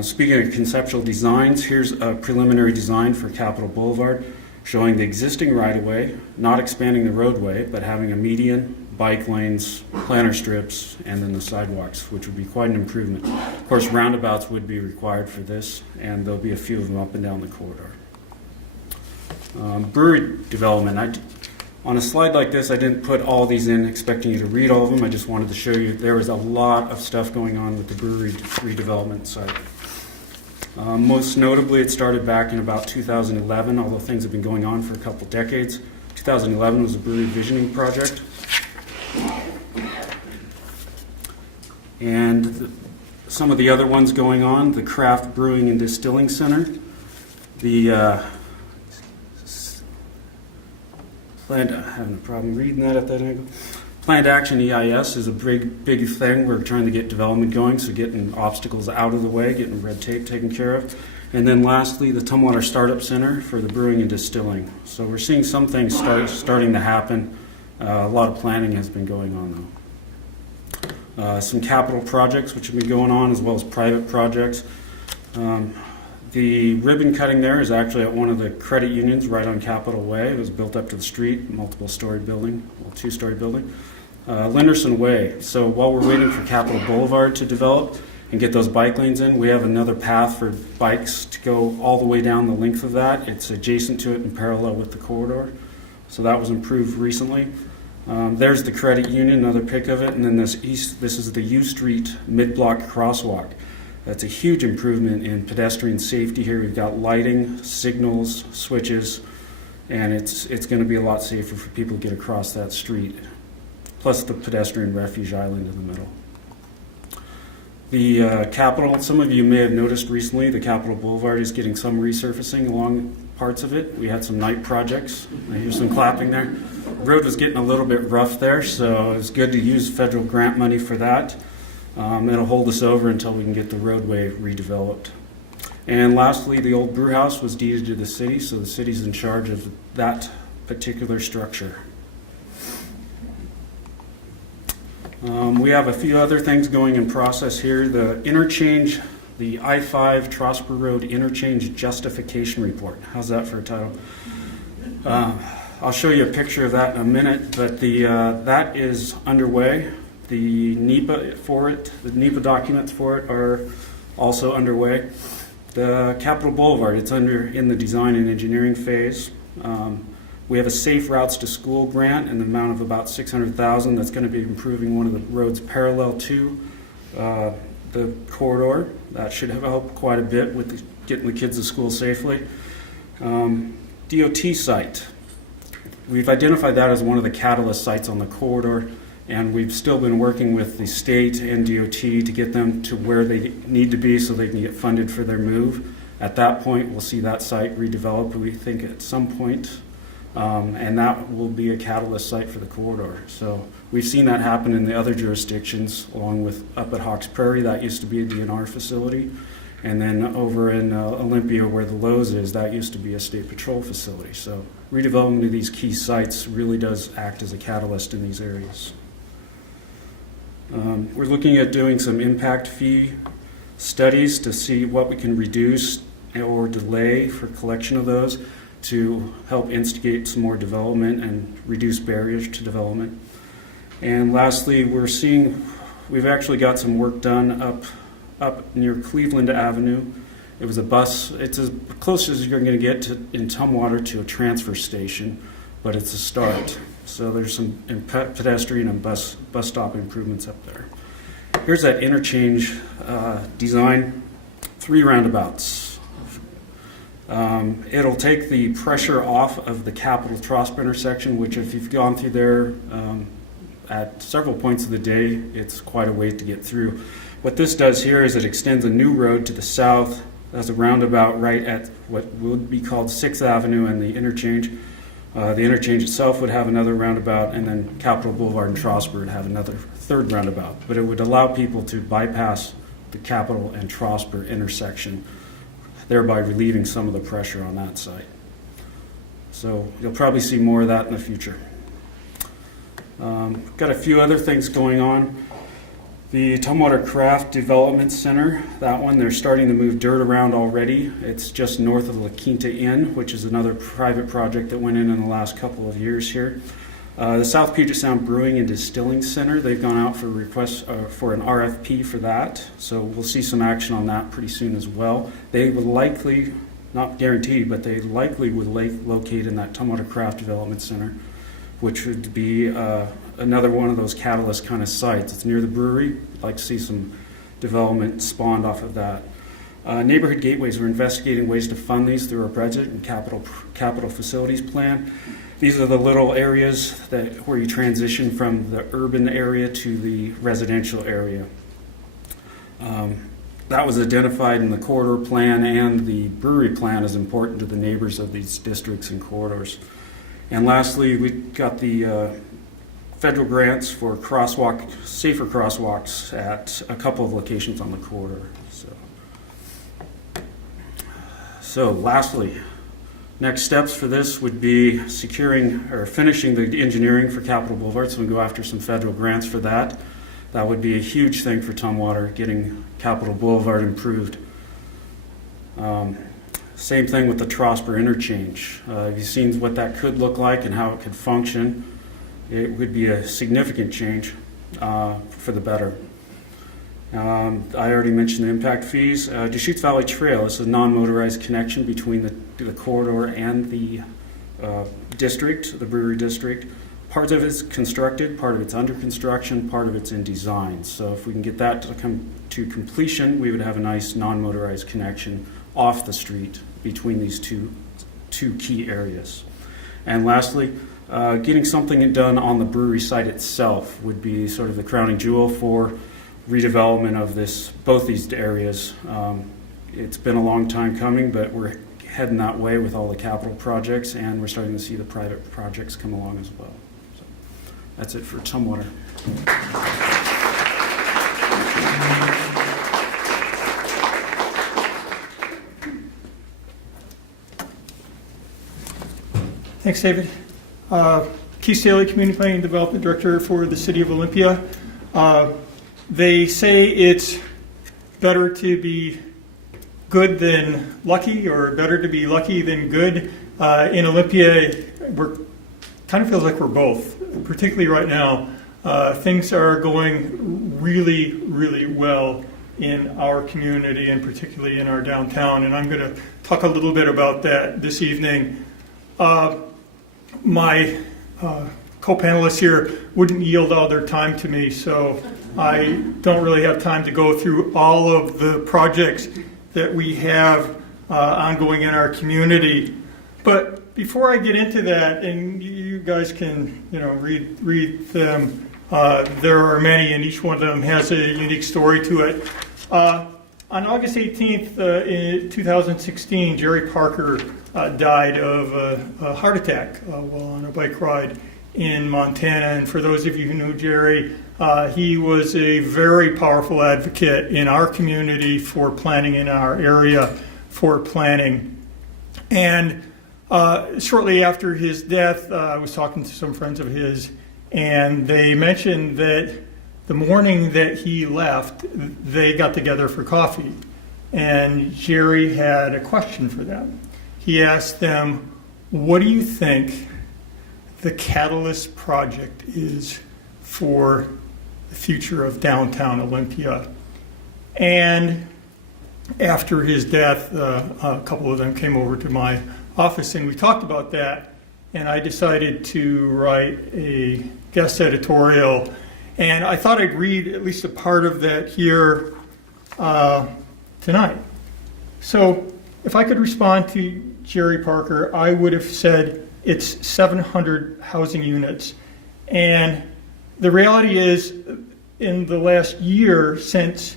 Speaking of conceptual designs, here's a preliminary design for Capitol Boulevard showing the existing right-of-way, not expanding the roadway, but having a median, bike lanes, planter strips, and then the sidewalks, which would be quite an improvement. Of course, roundabouts would be required for this, and there'll be a few of them up and down the corridor. Brewery development. On a slide like this, I didn't put all these in expecting you to read all of them. I just wanted to show you there was a lot of stuff going on with the brewery redevelopment site. Most notably, it started back in about 2011, although things have been going on for a couple decades. 2011 was a brewery visioning project. And some of the other ones going on, the Craft Brewing and Distilling Center, the having a problem reading that at that angle. Planned Action EIS is a big thing. We're trying to get development going, so getting obstacles out of the way, getting red tape taken care of. And then lastly, the Tumwater Startup Center for the brewing and distilling. So we're seeing some things starting to happen. A lot of planning has been going on, though. Some capital projects which have been going on, as well as private projects. The ribbon cutting there is actually at one of the credit unions right on Capitol Way. It was built up to the street, multiple-story building, well, two-story building. Linderson Way. So while we're waiting for Capitol Boulevard to develop and get those bike lanes in, we have another path for bikes to go all the way down the length of that. It's adjacent to it and parallel with the corridor. So that was improved recently. There's the credit union, another pic of it, and then this is the U Street mid-block crosswalk. That's a huge improvement in pedestrian safety here. We've got lighting, signals, switches, and it's going to be a lot safer for people to get across that street. Plus the pedestrian refuge island in the middle. The Capitol, some of you may have noticed recently, the Capitol Boulevard is getting some resurfacing along parts of it. We had some night projects. I hear some clapping there. The road was getting a little bit rough there, so it's good to use federal grant money for that. It'll hold us over until we can get the roadway redeveloped. And lastly, the old brew house was deeded to the city, so the city's in charge of that particular structure. We have a few other things going in process here. The interchange, the I-5 Trosper Road Interchange Justification Report. How's that for a title? I'll show you a picture of that in a minute, but that is underway. The NEPA for it, the NEPA documents for it are also underway. The Capitol Boulevard, it's in the design and engineering phase. We have a Safe Routes to School grant in the amount of about $600,000 that's going to be improving one of the roads parallel to the corridor. That should help quite a bit with getting the kids to school safely. DOT site. We've identified that as one of the catalyst sites on the corridor, and we've still been working with the state and DOT to get them to where they need to be so they can get funded for their move. At that point, we'll see that site redeveloped, we think, at some point, and that will be a catalyst site for the corridor. So we've seen that happen in the other jurisdictions, along with up at Hawks Prairie, that used to be a DNR facility. And then over in Olympia, where the Lowe's is, that used to be a state patrol facility. So redevelopment of these key sites really does act as a catalyst in these areas. We're looking at doing some impact fee studies to see what we can reduce or delay for collection of those to help instigate some more development and reduce barriers to development. And lastly, we've actually got some work done up near Cleveland Avenue. It was a bus, it's as close as you're going to get in Tumwater to a transfer station, but it's a start. So there's some pedestrian and bus stop improvements up there. Here's that interchange design, 3 roundabouts. It'll take the pressure off of the Capitol Trosper intersection, which if you've gone through there at several points of the day, it's quite a way to get through. What this does here is it extends a new road to the south as a roundabout right at what would be called 6th Avenue and the interchange. The interchange itself would have another roundabout, and then Capitol Boulevard and Trosper would have another 3rd roundabout. But it would allow people to bypass the Capitol and Trosper intersection, thereby relieving some of the pressure on that site. So you'll probably see more of that in the future. Got a few other things going on. The Tumwater Craft Development Center, that one, they're starting to move dirt around already. It's just north of La Quinta Inn, which is another private project that went in the last couple of years here. The South Puget Sound Brewing and Distilling Center, they've gone out for requests for an RFP for that. So we'll see some action on that pretty soon as well. They would likely, not guaranteed, but they likely would locate in that Tumwater Craft Development Center, which would be another one of those catalyst kind of sites. It's near the brewery. I'd like to see some development spawned off of that. Neighborhood gateways, we're investigating ways to fund these through our budget and capital facilities plan. These are the little areas where you transition from the urban area to the residential area. That was identified in the corridor plan and the brewery plan as important to the neighbors of these districts and corridors. And lastly, we got the federal grants for safer crosswalks at a couple of locations on the corridor. So lastly, next steps for this would be finishing the engineering for Capitol Boulevard, so we go after some federal grants for that. That would be a huge thing for Tumwater, getting Capitol Boulevard improved. Same thing with the Trosper interchange. Have you seen what that could look like and how it could function? It would be a significant change for the better. I already mentioned the impact fees. Deschutes Valley Trail is a non-motorized connection between the corridor and the district, the brewery district. Part of it's constructed, part of it's under construction, part of it's in design. So if we can get that to come to completion, we would have a nice non-motorized connection off the street between these two key areas. And lastly, getting something done on the brewery site itself would be sort of the crowning jewel for redevelopment of both these areas. It's been a long time coming, but we're heading that way with all the capital projects, and we're starting to see the private projects come along as well. So that's it for Tumwater. Thanks, David. Keith Staley, Community Planning and Development Director for the City of Olympia. They say it's better to be good than lucky, or better to be lucky than good. In Olympia, kind of feels like we're both, particularly right now. Things are going really, really well in our community and particularly in our downtown, and I'm going to talk a little bit about that this evening. My co-panelists here wouldn't yield all their time to me, so I don't really have time to go through all of the projects that we have ongoing in our community. But before I get into that, and you guys can read them, there are many, and each one of them has a unique story to it. On August 18th, in 2016, Jerry Parker died of a heart attack while on a bike ride in Montana. And for those of you who know Jerry, he was a very powerful advocate in our community for planning in our area, for planning. And shortly after his death, I was talking to some friends of his, and they mentioned that the morning that he left, they got together for coffee. And Jerry had a question for them. He asked them, what do you think the catalyst project is for the future of downtown Olympia? And after his death, a couple of them came over to my office and we talked about that, and I decided to write a guest editorial, and I thought I'd read at least a part of that here tonight. So if I could respond to Jerry Parker, I would have said it's 700 housing units. And the reality is, in the last year, since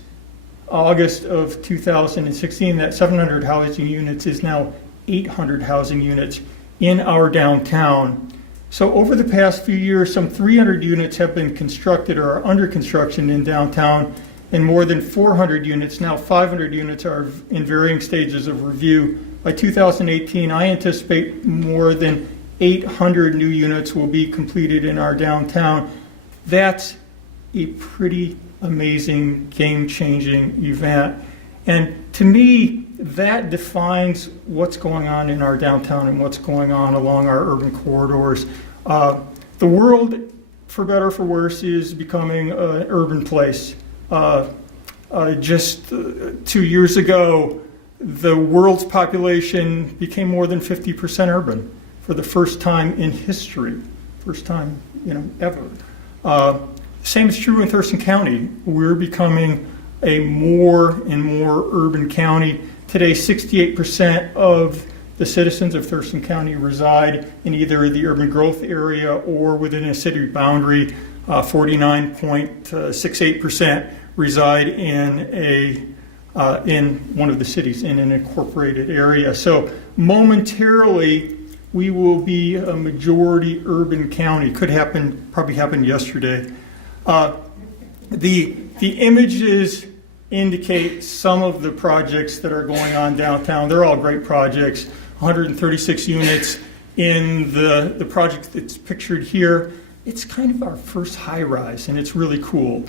August of 2016, that 700 housing units is now 800 housing units in our downtown. So over the past few years, some 300 units have been constructed or are under construction in downtown, and more than 400 units, now 500 units, are in varying stages of review. By 2018, I anticipate more than 800 new units will be completed in our downtown. That's a pretty amazing, game-changing event. And to me, that defines what's going on in our downtown and what's going on along our urban corridors. The world, for better or for worse, is becoming an urban place. Just 2 years ago, the world's population became more than 50% urban for the first time in history, first time, ever. Same is true in Thurston County. We're becoming a more and more urban county. Today, 68% of the citizens of Thurston County reside in either the urban growth area or within a city boundary. 49.68% reside in one of the cities in an incorporated area. So momentarily, we will be a majority urban county. Could happen, probably happened yesterday. The images indicate some of the projects that are going on downtown. They're all great projects. 136 units in the project that's pictured here. It's kind of our first high-rise, and it's really cool.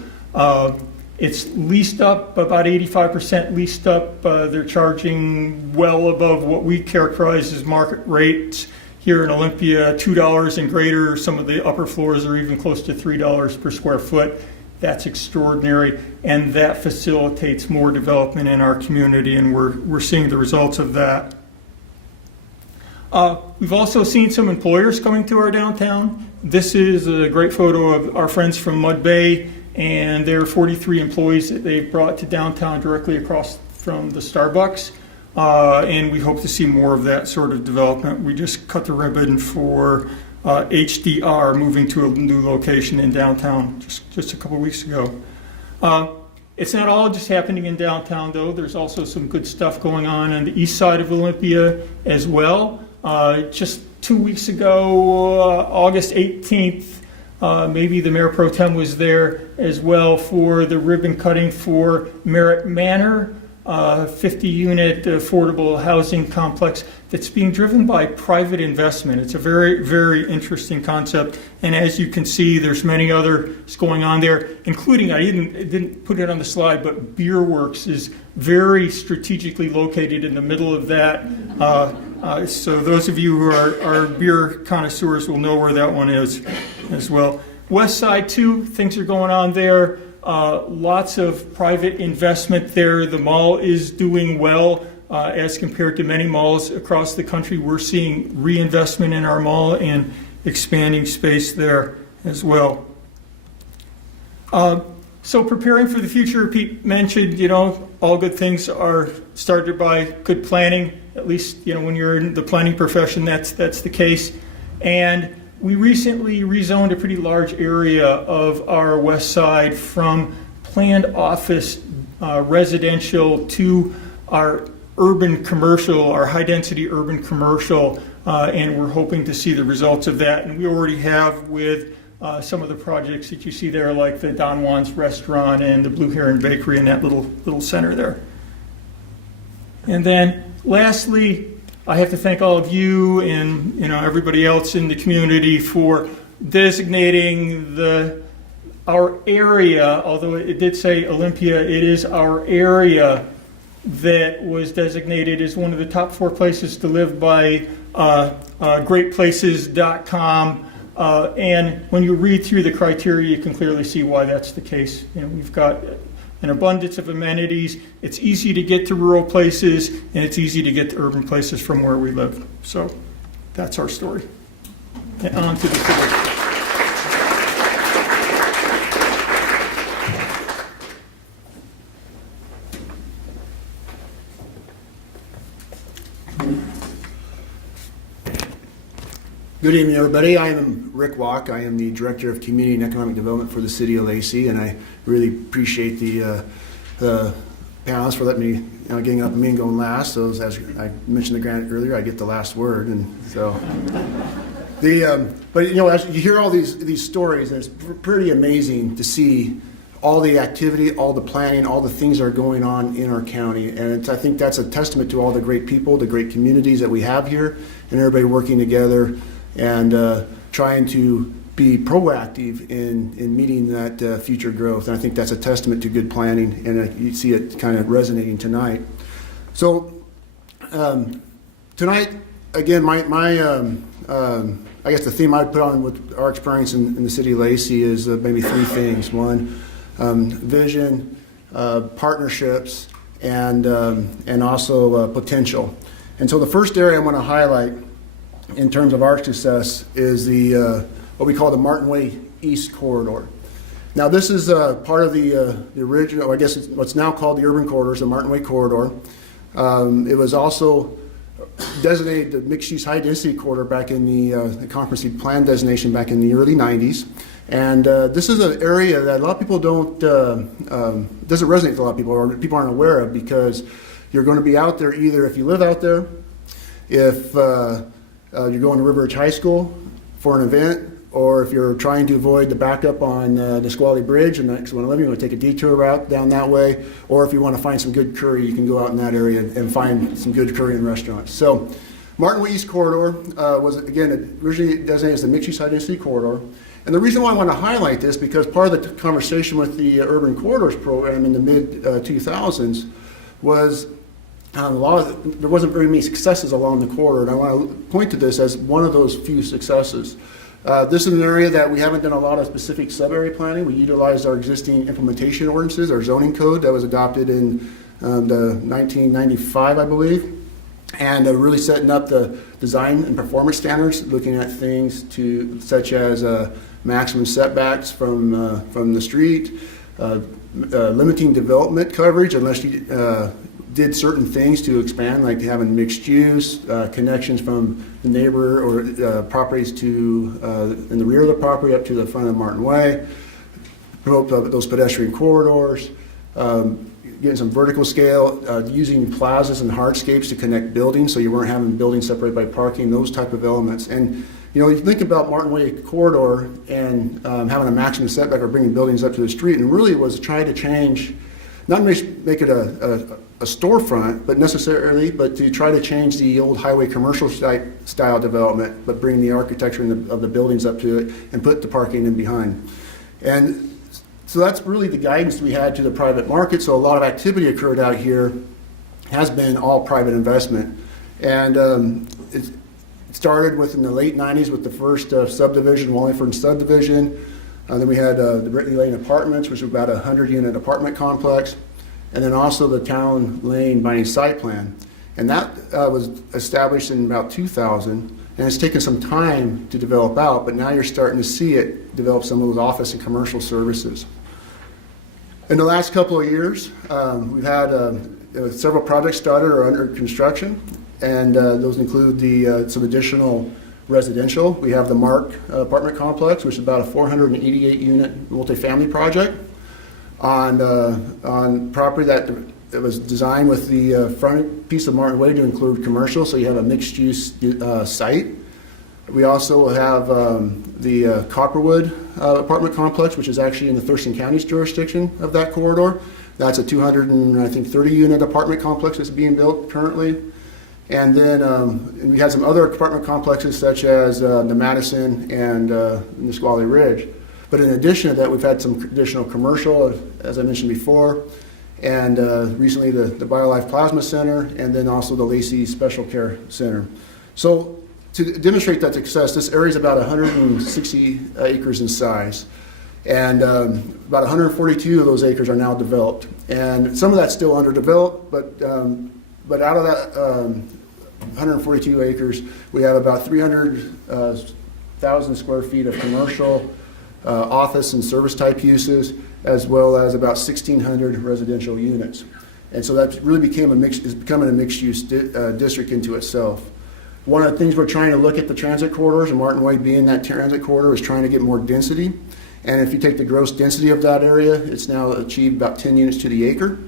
It's leased up, about 85% leased up. They're charging well above what we characterize as market rates here in Olympia, $2 and greater. Some of the upper floors are even close to $3 per square foot. That's extraordinary, and that facilitates more development in our community, and we're seeing the results of that. We've also seen some employers coming to our downtown. This is a great photo of our friends from Mud Bay, and there are 43 employees that they've brought to downtown directly across from the Starbucks, and we hope to see more of that sort of development. We just cut the ribbon for HDR moving to a new location in downtown just a couple weeks ago. It's not all just happening in downtown, though. There's also some good stuff going on the east side of Olympia as well. Just 2 weeks ago, August 18th, maybe the Mayor Pro Tem was there as well for the ribbon cutting for Merritt Manor, 50-unit affordable housing complex that's being driven by private investment. It's a very, very interesting concept, and as you can see, there's many others going on there, including, I didn't put it on the slide, but Beer Works is very strategically located in the middle of that. So those of you who are beer connoisseurs will know where that one is as well. West Side too, things are going on there. Lots of private investment there. The mall is doing well as compared to many malls across the country. We're seeing reinvestment in our mall and expanding space there as well. So preparing for the future, Pete mentioned, all good things are started by good planning. At least, when you're in the planning profession, that's the case. And we recently rezoned a pretty large area of our west side from planned office residential to our urban commercial, our high-density urban commercial, and we're hoping to see the results of that. And we already have with some of the projects that you see there, like the Don Juan's Restaurant and the Blue Heron Bakery in that little center there. And then lastly, I have to thank all of you and everybody else in the community for designating our area, although it did say Olympia, it is our area that was designated as one of the top 4 places to live by greatplaces.com. And when you read through the criteria, you can clearly see why that's the case. We've got an abundance of amenities. It's easy to get to rural places, and it's easy to get to urban places from where we live. So that's our story. And on to the city. Good evening, everybody. I am Rick Walk. I am the Director of Community and Economic Development for the City of Lacey, and I really appreciate the panelists for letting me, getting up and me and going last. So as I mentioned the grant earlier, I get the last word, and so but as you hear all these stories, it's pretty amazing to see all the activity, all the planning, all the things that are going on in our county, and I think that's a testament to all the great people, the great communities that we have here, and everybody working together and trying to be proactive in meeting that future growth. And I think that's a testament to good planning, and you see it kind of resonating tonight. So tonight, again, my I guess the theme I'd put on with our experience in the city of Lacey is maybe 3 things. One, vision, partnerships, and also potential. And so the first area I want to highlight in terms of our success is the what we call the Martin Way East Corridor. Now this is part of the original, I guess it's what's now called the urban corridors, the Martin Way Corridor. It was also designated the mixed-use high-density corridor back in the comprehensive plan designation back in the early 90s. And this is an area that a lot of people doesn't resonate with a lot of people, or people aren't aware of, because you're going to be out there either if you live out there, if you're going to River Ridge High School for an event, or if you're trying to avoid the backup on the Nisqually Bridge and the next 111, you're going to take a detour route down that way, or if you want to find some good curry, you can go out in that area and find some good Korean restaurants. So Martin Way East Corridor was, again, originally designated as the mixed-use high-density corridor. And the reason why I want to highlight this, because part of the conversation with the Urban Corridors program in the mid-2000s was there wasn't very many successes along the corridor, and I want to point to this as one of those few successes. This is an area that we haven't done a lot of specific sub-area planning. We utilized our existing implementation ordinances, our zoning code that was adopted in 1995, I believe, and really setting up the design and performance standards, looking at things such as maximum setbacks from the street, limiting development coverage unless you did certain things to expand, like having mixed use, connections from the neighbor or properties to in the rear of the property up to the front of Martin Way, promote those pedestrian corridors, getting some vertical scale, using plazas and hardscapes to connect buildings so you weren't having buildings separated by parking, those type of elements. And you think about Martin Way corridor and having a maximum setback or bringing buildings up to the street, and really was trying to change, not make it a storefront, but to try to change the old highway commercial style development, but bring the architecture of the buildings up to it and put the parking in behind. And so that's really the guidance we had to the private market. So a lot of activity occurred out here has been all private investment. And it started in the late 90s with the first subdivision, Wallingford subdivision. Then we had the Brittany Lane Apartments, which was about a 100-unit apartment complex, and then also the Town Lane binding site plan. And that was established in about 2000, and it's taken some time to develop out, but now you're starting to see it develop some of those office and commercial services. In the last couple of years, we've had several projects started or under construction, and those include some additional residential. We have the Mark apartment complex, which is about a 488-unit multifamily project on property that was designed with the front piece of Martin Way to include commercial, so you have a mixed-use site. We also have the Copperwood apartment complex, which is actually in the Thurston County's jurisdiction of that corridor. That's a 230-unit apartment complex that's being built currently. And then we had some other apartment complexes such as the Madison and Nisqually Ridge. But in addition to that, we've had some additional commercial, as I mentioned before, and recently the BioLife Plasma Center, and then also the Lacey Special Care Center. So to demonstrate that success, this area is about 160 acres in size. And about 142 of those acres are now developed. And some of that's still underdeveloped, but out of that 142 acres, we have about 300,000 square feet of commercial, office and service type uses, as well as about 1,600 residential units. And so that really is becoming a mixed use district into itself. One of the things we're trying to look at the transit corridors, and Martin Way being that transit corridor, is trying to get more density. And if you take the gross density of that area, it's now achieved about 10 units to the acre.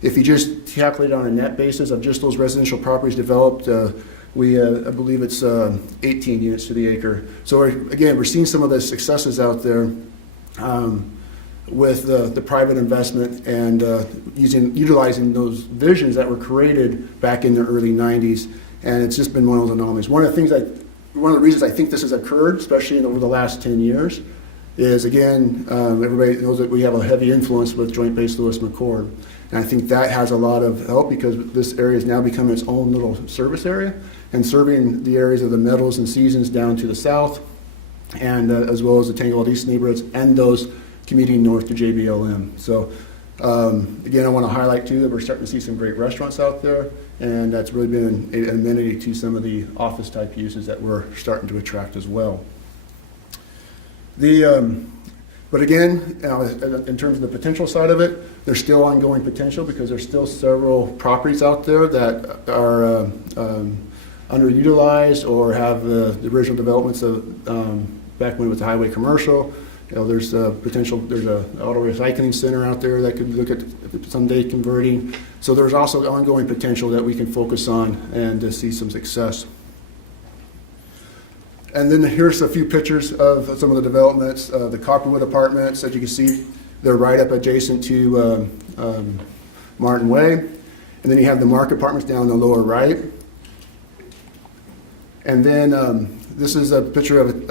If you just calculate it on a net basis of just those residential properties developed, I believe it's 18 units to the acre. So we're seeing some of the successes out there with the private investment and utilizing those visions that were created back in the early 90s. And it's just been one of those anomalies. One of the reasons I think this has occurred, especially over the last 10 years, is, again, everybody knows that we have a heavy influence with Joint Base Lewis McChord. And I think that has a lot of help because this area has now become its own little service area and serving the areas of the Meadows and Seasons down to the south, and as well as the Tanglewood East neighborhoods and those commuting north to JBLM. So again, I want to highlight too that we're starting to see some great restaurants out there, and that's really been an amenity to some of the office type uses that we're starting to attract as well. But again, in terms of the potential side of it, there's still ongoing potential because there's still several properties out there that are underutilized or have the original developments of back when it was a highway commercial. There's potential. There's an auto recycling center out there that could look at someday converting. So there's also ongoing potential that we can focus on and to see some success. And then here's a few pictures of some of the developments. The Copperwood Apartments, as you can see, they're right up adjacent to Martin Way. And then you have the Mark Apartments down in the lower right. And then this is a picture of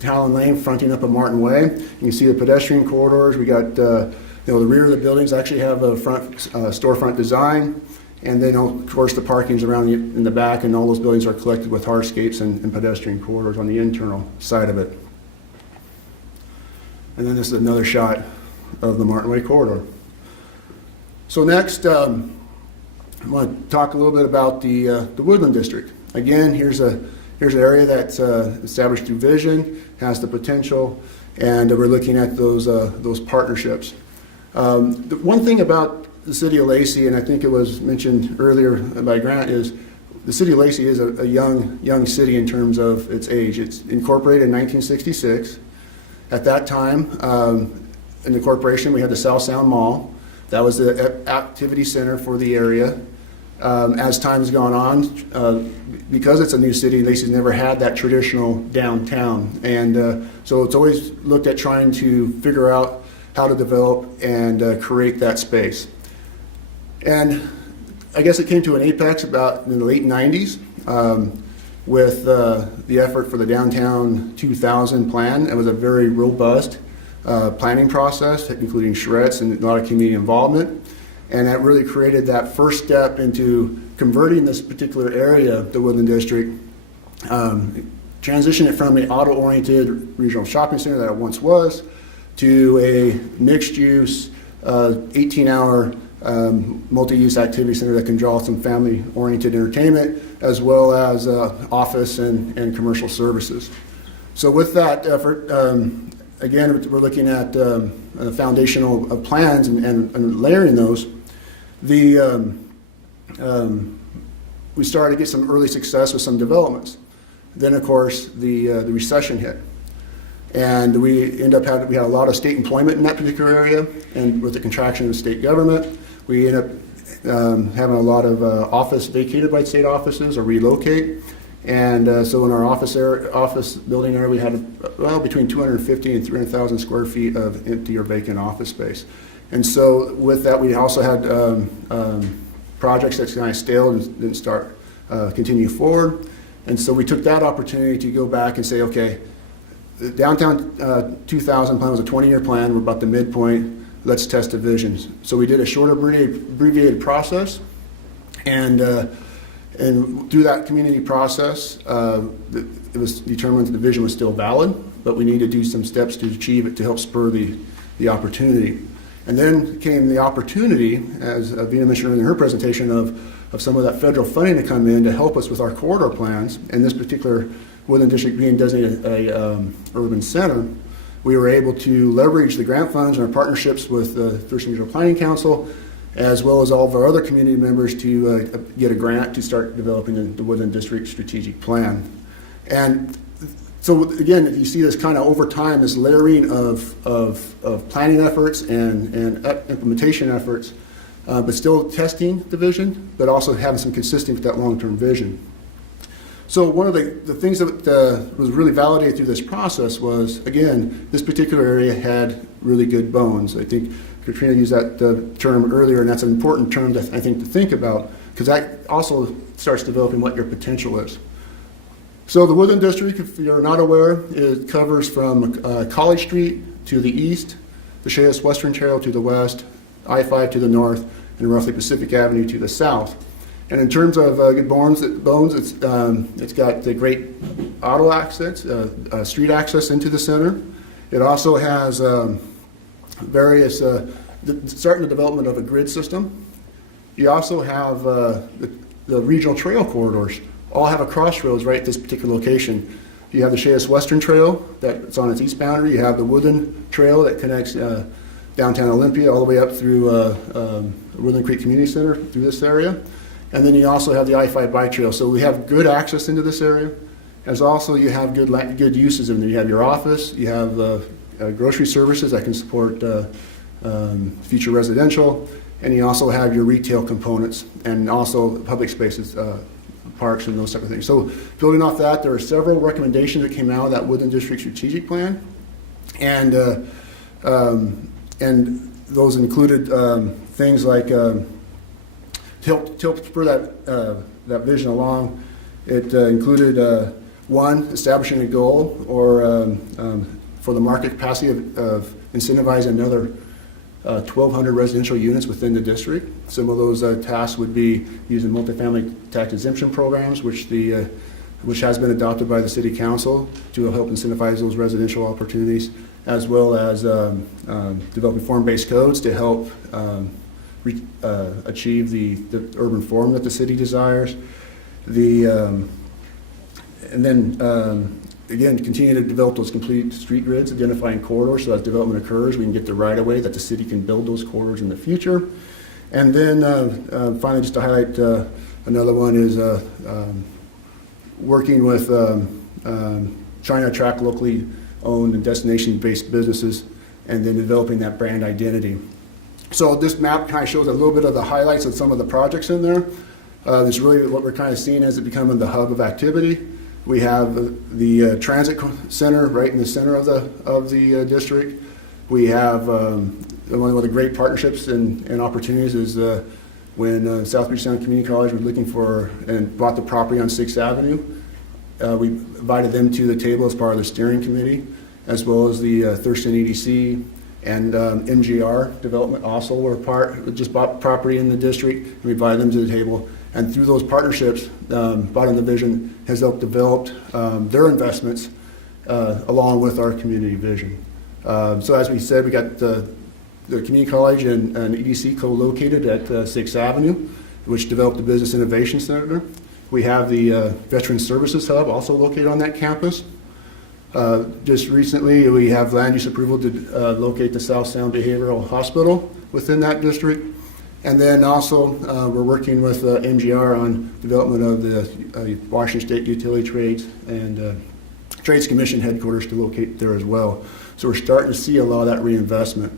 Talon Lane fronting up a Martin Way. You can see the pedestrian corridors. We got the rear of the buildings actually have a front storefront design. And then, of course, the parking's around in the back, and all those buildings are collected with hardscapes and pedestrian corridors on the internal side of it. And then this is another shot of the Martin Way corridor. So next, I want to talk a little bit about the Woodland District. Again, here's an area that's established through vision, has the potential, and we're looking at those partnerships. The one thing about the city of Lacey, and I think it was mentioned earlier by Grant, is the city of Lacey is a young city in terms of its age. It's incorporated in 1966. At that time, in the corporation, we had the South Sound Mall. That was the activity center for the area. As time has gone on, because it's a new city, Lacey's never had that traditional downtown. And so it's always looked at trying to figure out how to develop and create that space. And I guess it came to an apex about in the late 90s with the effort for the Downtown 2000 plan. It was a very robust planning process, including charrettes and a lot of community involvement. And that really created that first step into converting this particular area, the Woodland District, transition it from an auto-oriented regional shopping center that it once was, to a mixed-use, 18-hour multi-use activity center that can draw some family-oriented entertainment, as well as office and commercial services. So with that effort, again, we're looking at foundational plans and layering those. We started to get some early success with some developments. Then, of course, the recession hit. And we had a lot of state employment in that particular area, and with the contraction of the state government, we ended up having a lot of office vacated by state offices or relocate. And so in our office building area, we had between 250 and 300,000 square feet of empty or vacant office space. And so with that, we also had projects that kind of stalled and didn't continue forward. And so we took that opportunity to go back and say, okay, the downtown 2000 plan was a 20-year plan. We're about the midpoint. Let's test the visions. So we did a short abbreviated process, and through that community process, it was determined that the vision was still valid, but we need to do some steps to achieve it to help spur the opportunity. And then came the opportunity, as Vina mentioned in her presentation, of some of that federal funding to come in to help us with our corridor plans. And this particular Woodland District being designated a urban center, we were able to leverage the grant funds and our partnerships with the Thurston Regional Planning Council, as well as all of our other community members, to get a grant to start developing the Woodland District Strategic Plan. And so again, you see this kind of over time, this layering of planning efforts and implementation efforts, but still testing the vision, but also having some consistency with that long-term vision. So one of the things that was really validated through this process was, again, this particular area had really good bones. I think Katrina used that term earlier, and that's an important term I think to think about, because that also starts developing what your potential is. So the Woodland District, if you're not aware, it covers from College Street to the east, the Shayus Western Trail to the west, I-5 to the north, and roughly Pacific Avenue to the south. And in terms of good bones, it's got the great auto access, street access into the center. It also has various, starting the development of a grid system. You also have the regional trail corridors all have a crossroads right at this particular location. You have the Shayus Western Trail that's on its east boundary. You have the Woodland Trail that connects downtown Olympia all the way up through Woodland Creek Community Center through this area. And then you also have the I-5 bike trail. So we have good access into this area. As also you have good uses in there. You have your office, you have grocery services that can support future residential, and you also have your retail components and also public spaces, parks and those type of things. So building off that, there are several recommendations that came out of that Woodland District Strategic Plan, and those included things like to help spur that vision along. It included one, establishing a goal or for the market capacity of incentivizing another 1,200 residential units within the district. Some of those tasks would be using multifamily tax exemption programs, which has been adopted by the City Council to help incentivize those residential opportunities, as well as developing form-based codes to help achieve the urban form that the city desires. And then again, continue to develop those complete street grids, identifying corridors so as development occurs, we can get the right of way that the city can build those corridors in the future. And then finally, just to highlight another one is working with trying to attract locally owned and destination-based businesses, and then developing that brand identity. So this map kind of shows a little bit of the highlights of some of the projects in there. It's really what we're kind of seeing as it becoming the hub of activity. We have the transit center right in the center of the district. We have one of the great partnerships and opportunities is when South Beach Sound Community College was looking for and bought the property on 6th Avenue. We invited them to the table as part of the steering committee, as well as the Thurston EDC and MGR Development also were just bought property in the district, and we invited them to the table. And through those partnerships, Bottom Division has helped develop their investments along with our community vision. So as we said, we got the community college and EDC co-located at 6th Avenue, which developed the Business Innovation Center. We have the Veteran Services Hub also located on that campus. Just recently, we have land use approval to locate the South Sound Behavioral Hospital within that district. And then also, we're working with MGR on development of the Washington State Utility Trades and Trades Commission headquarters to locate there as well. So we're starting to see a lot of that reinvestment.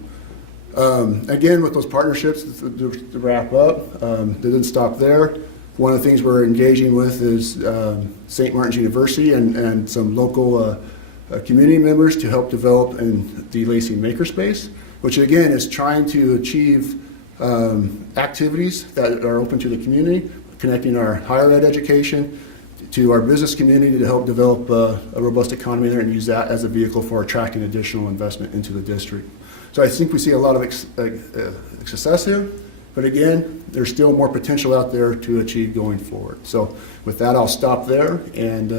Again, with those partnerships, to wrap up, they didn't stop there. One of the things we're engaging with is St. Martin's University and some local community members to help develop in the Lacey Makerspace, which again is trying to achieve activities that are open to the community, connecting our higher ed education to our business community to help develop a robust economy there and use that as a vehicle for attracting additional investment into the district. So I think we see a lot of success here, but again, there's still more potential out there to achieve going forward. So with that, I'll stop there and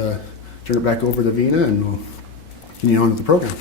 turn it back over to Vina, and we'll continue on with the program.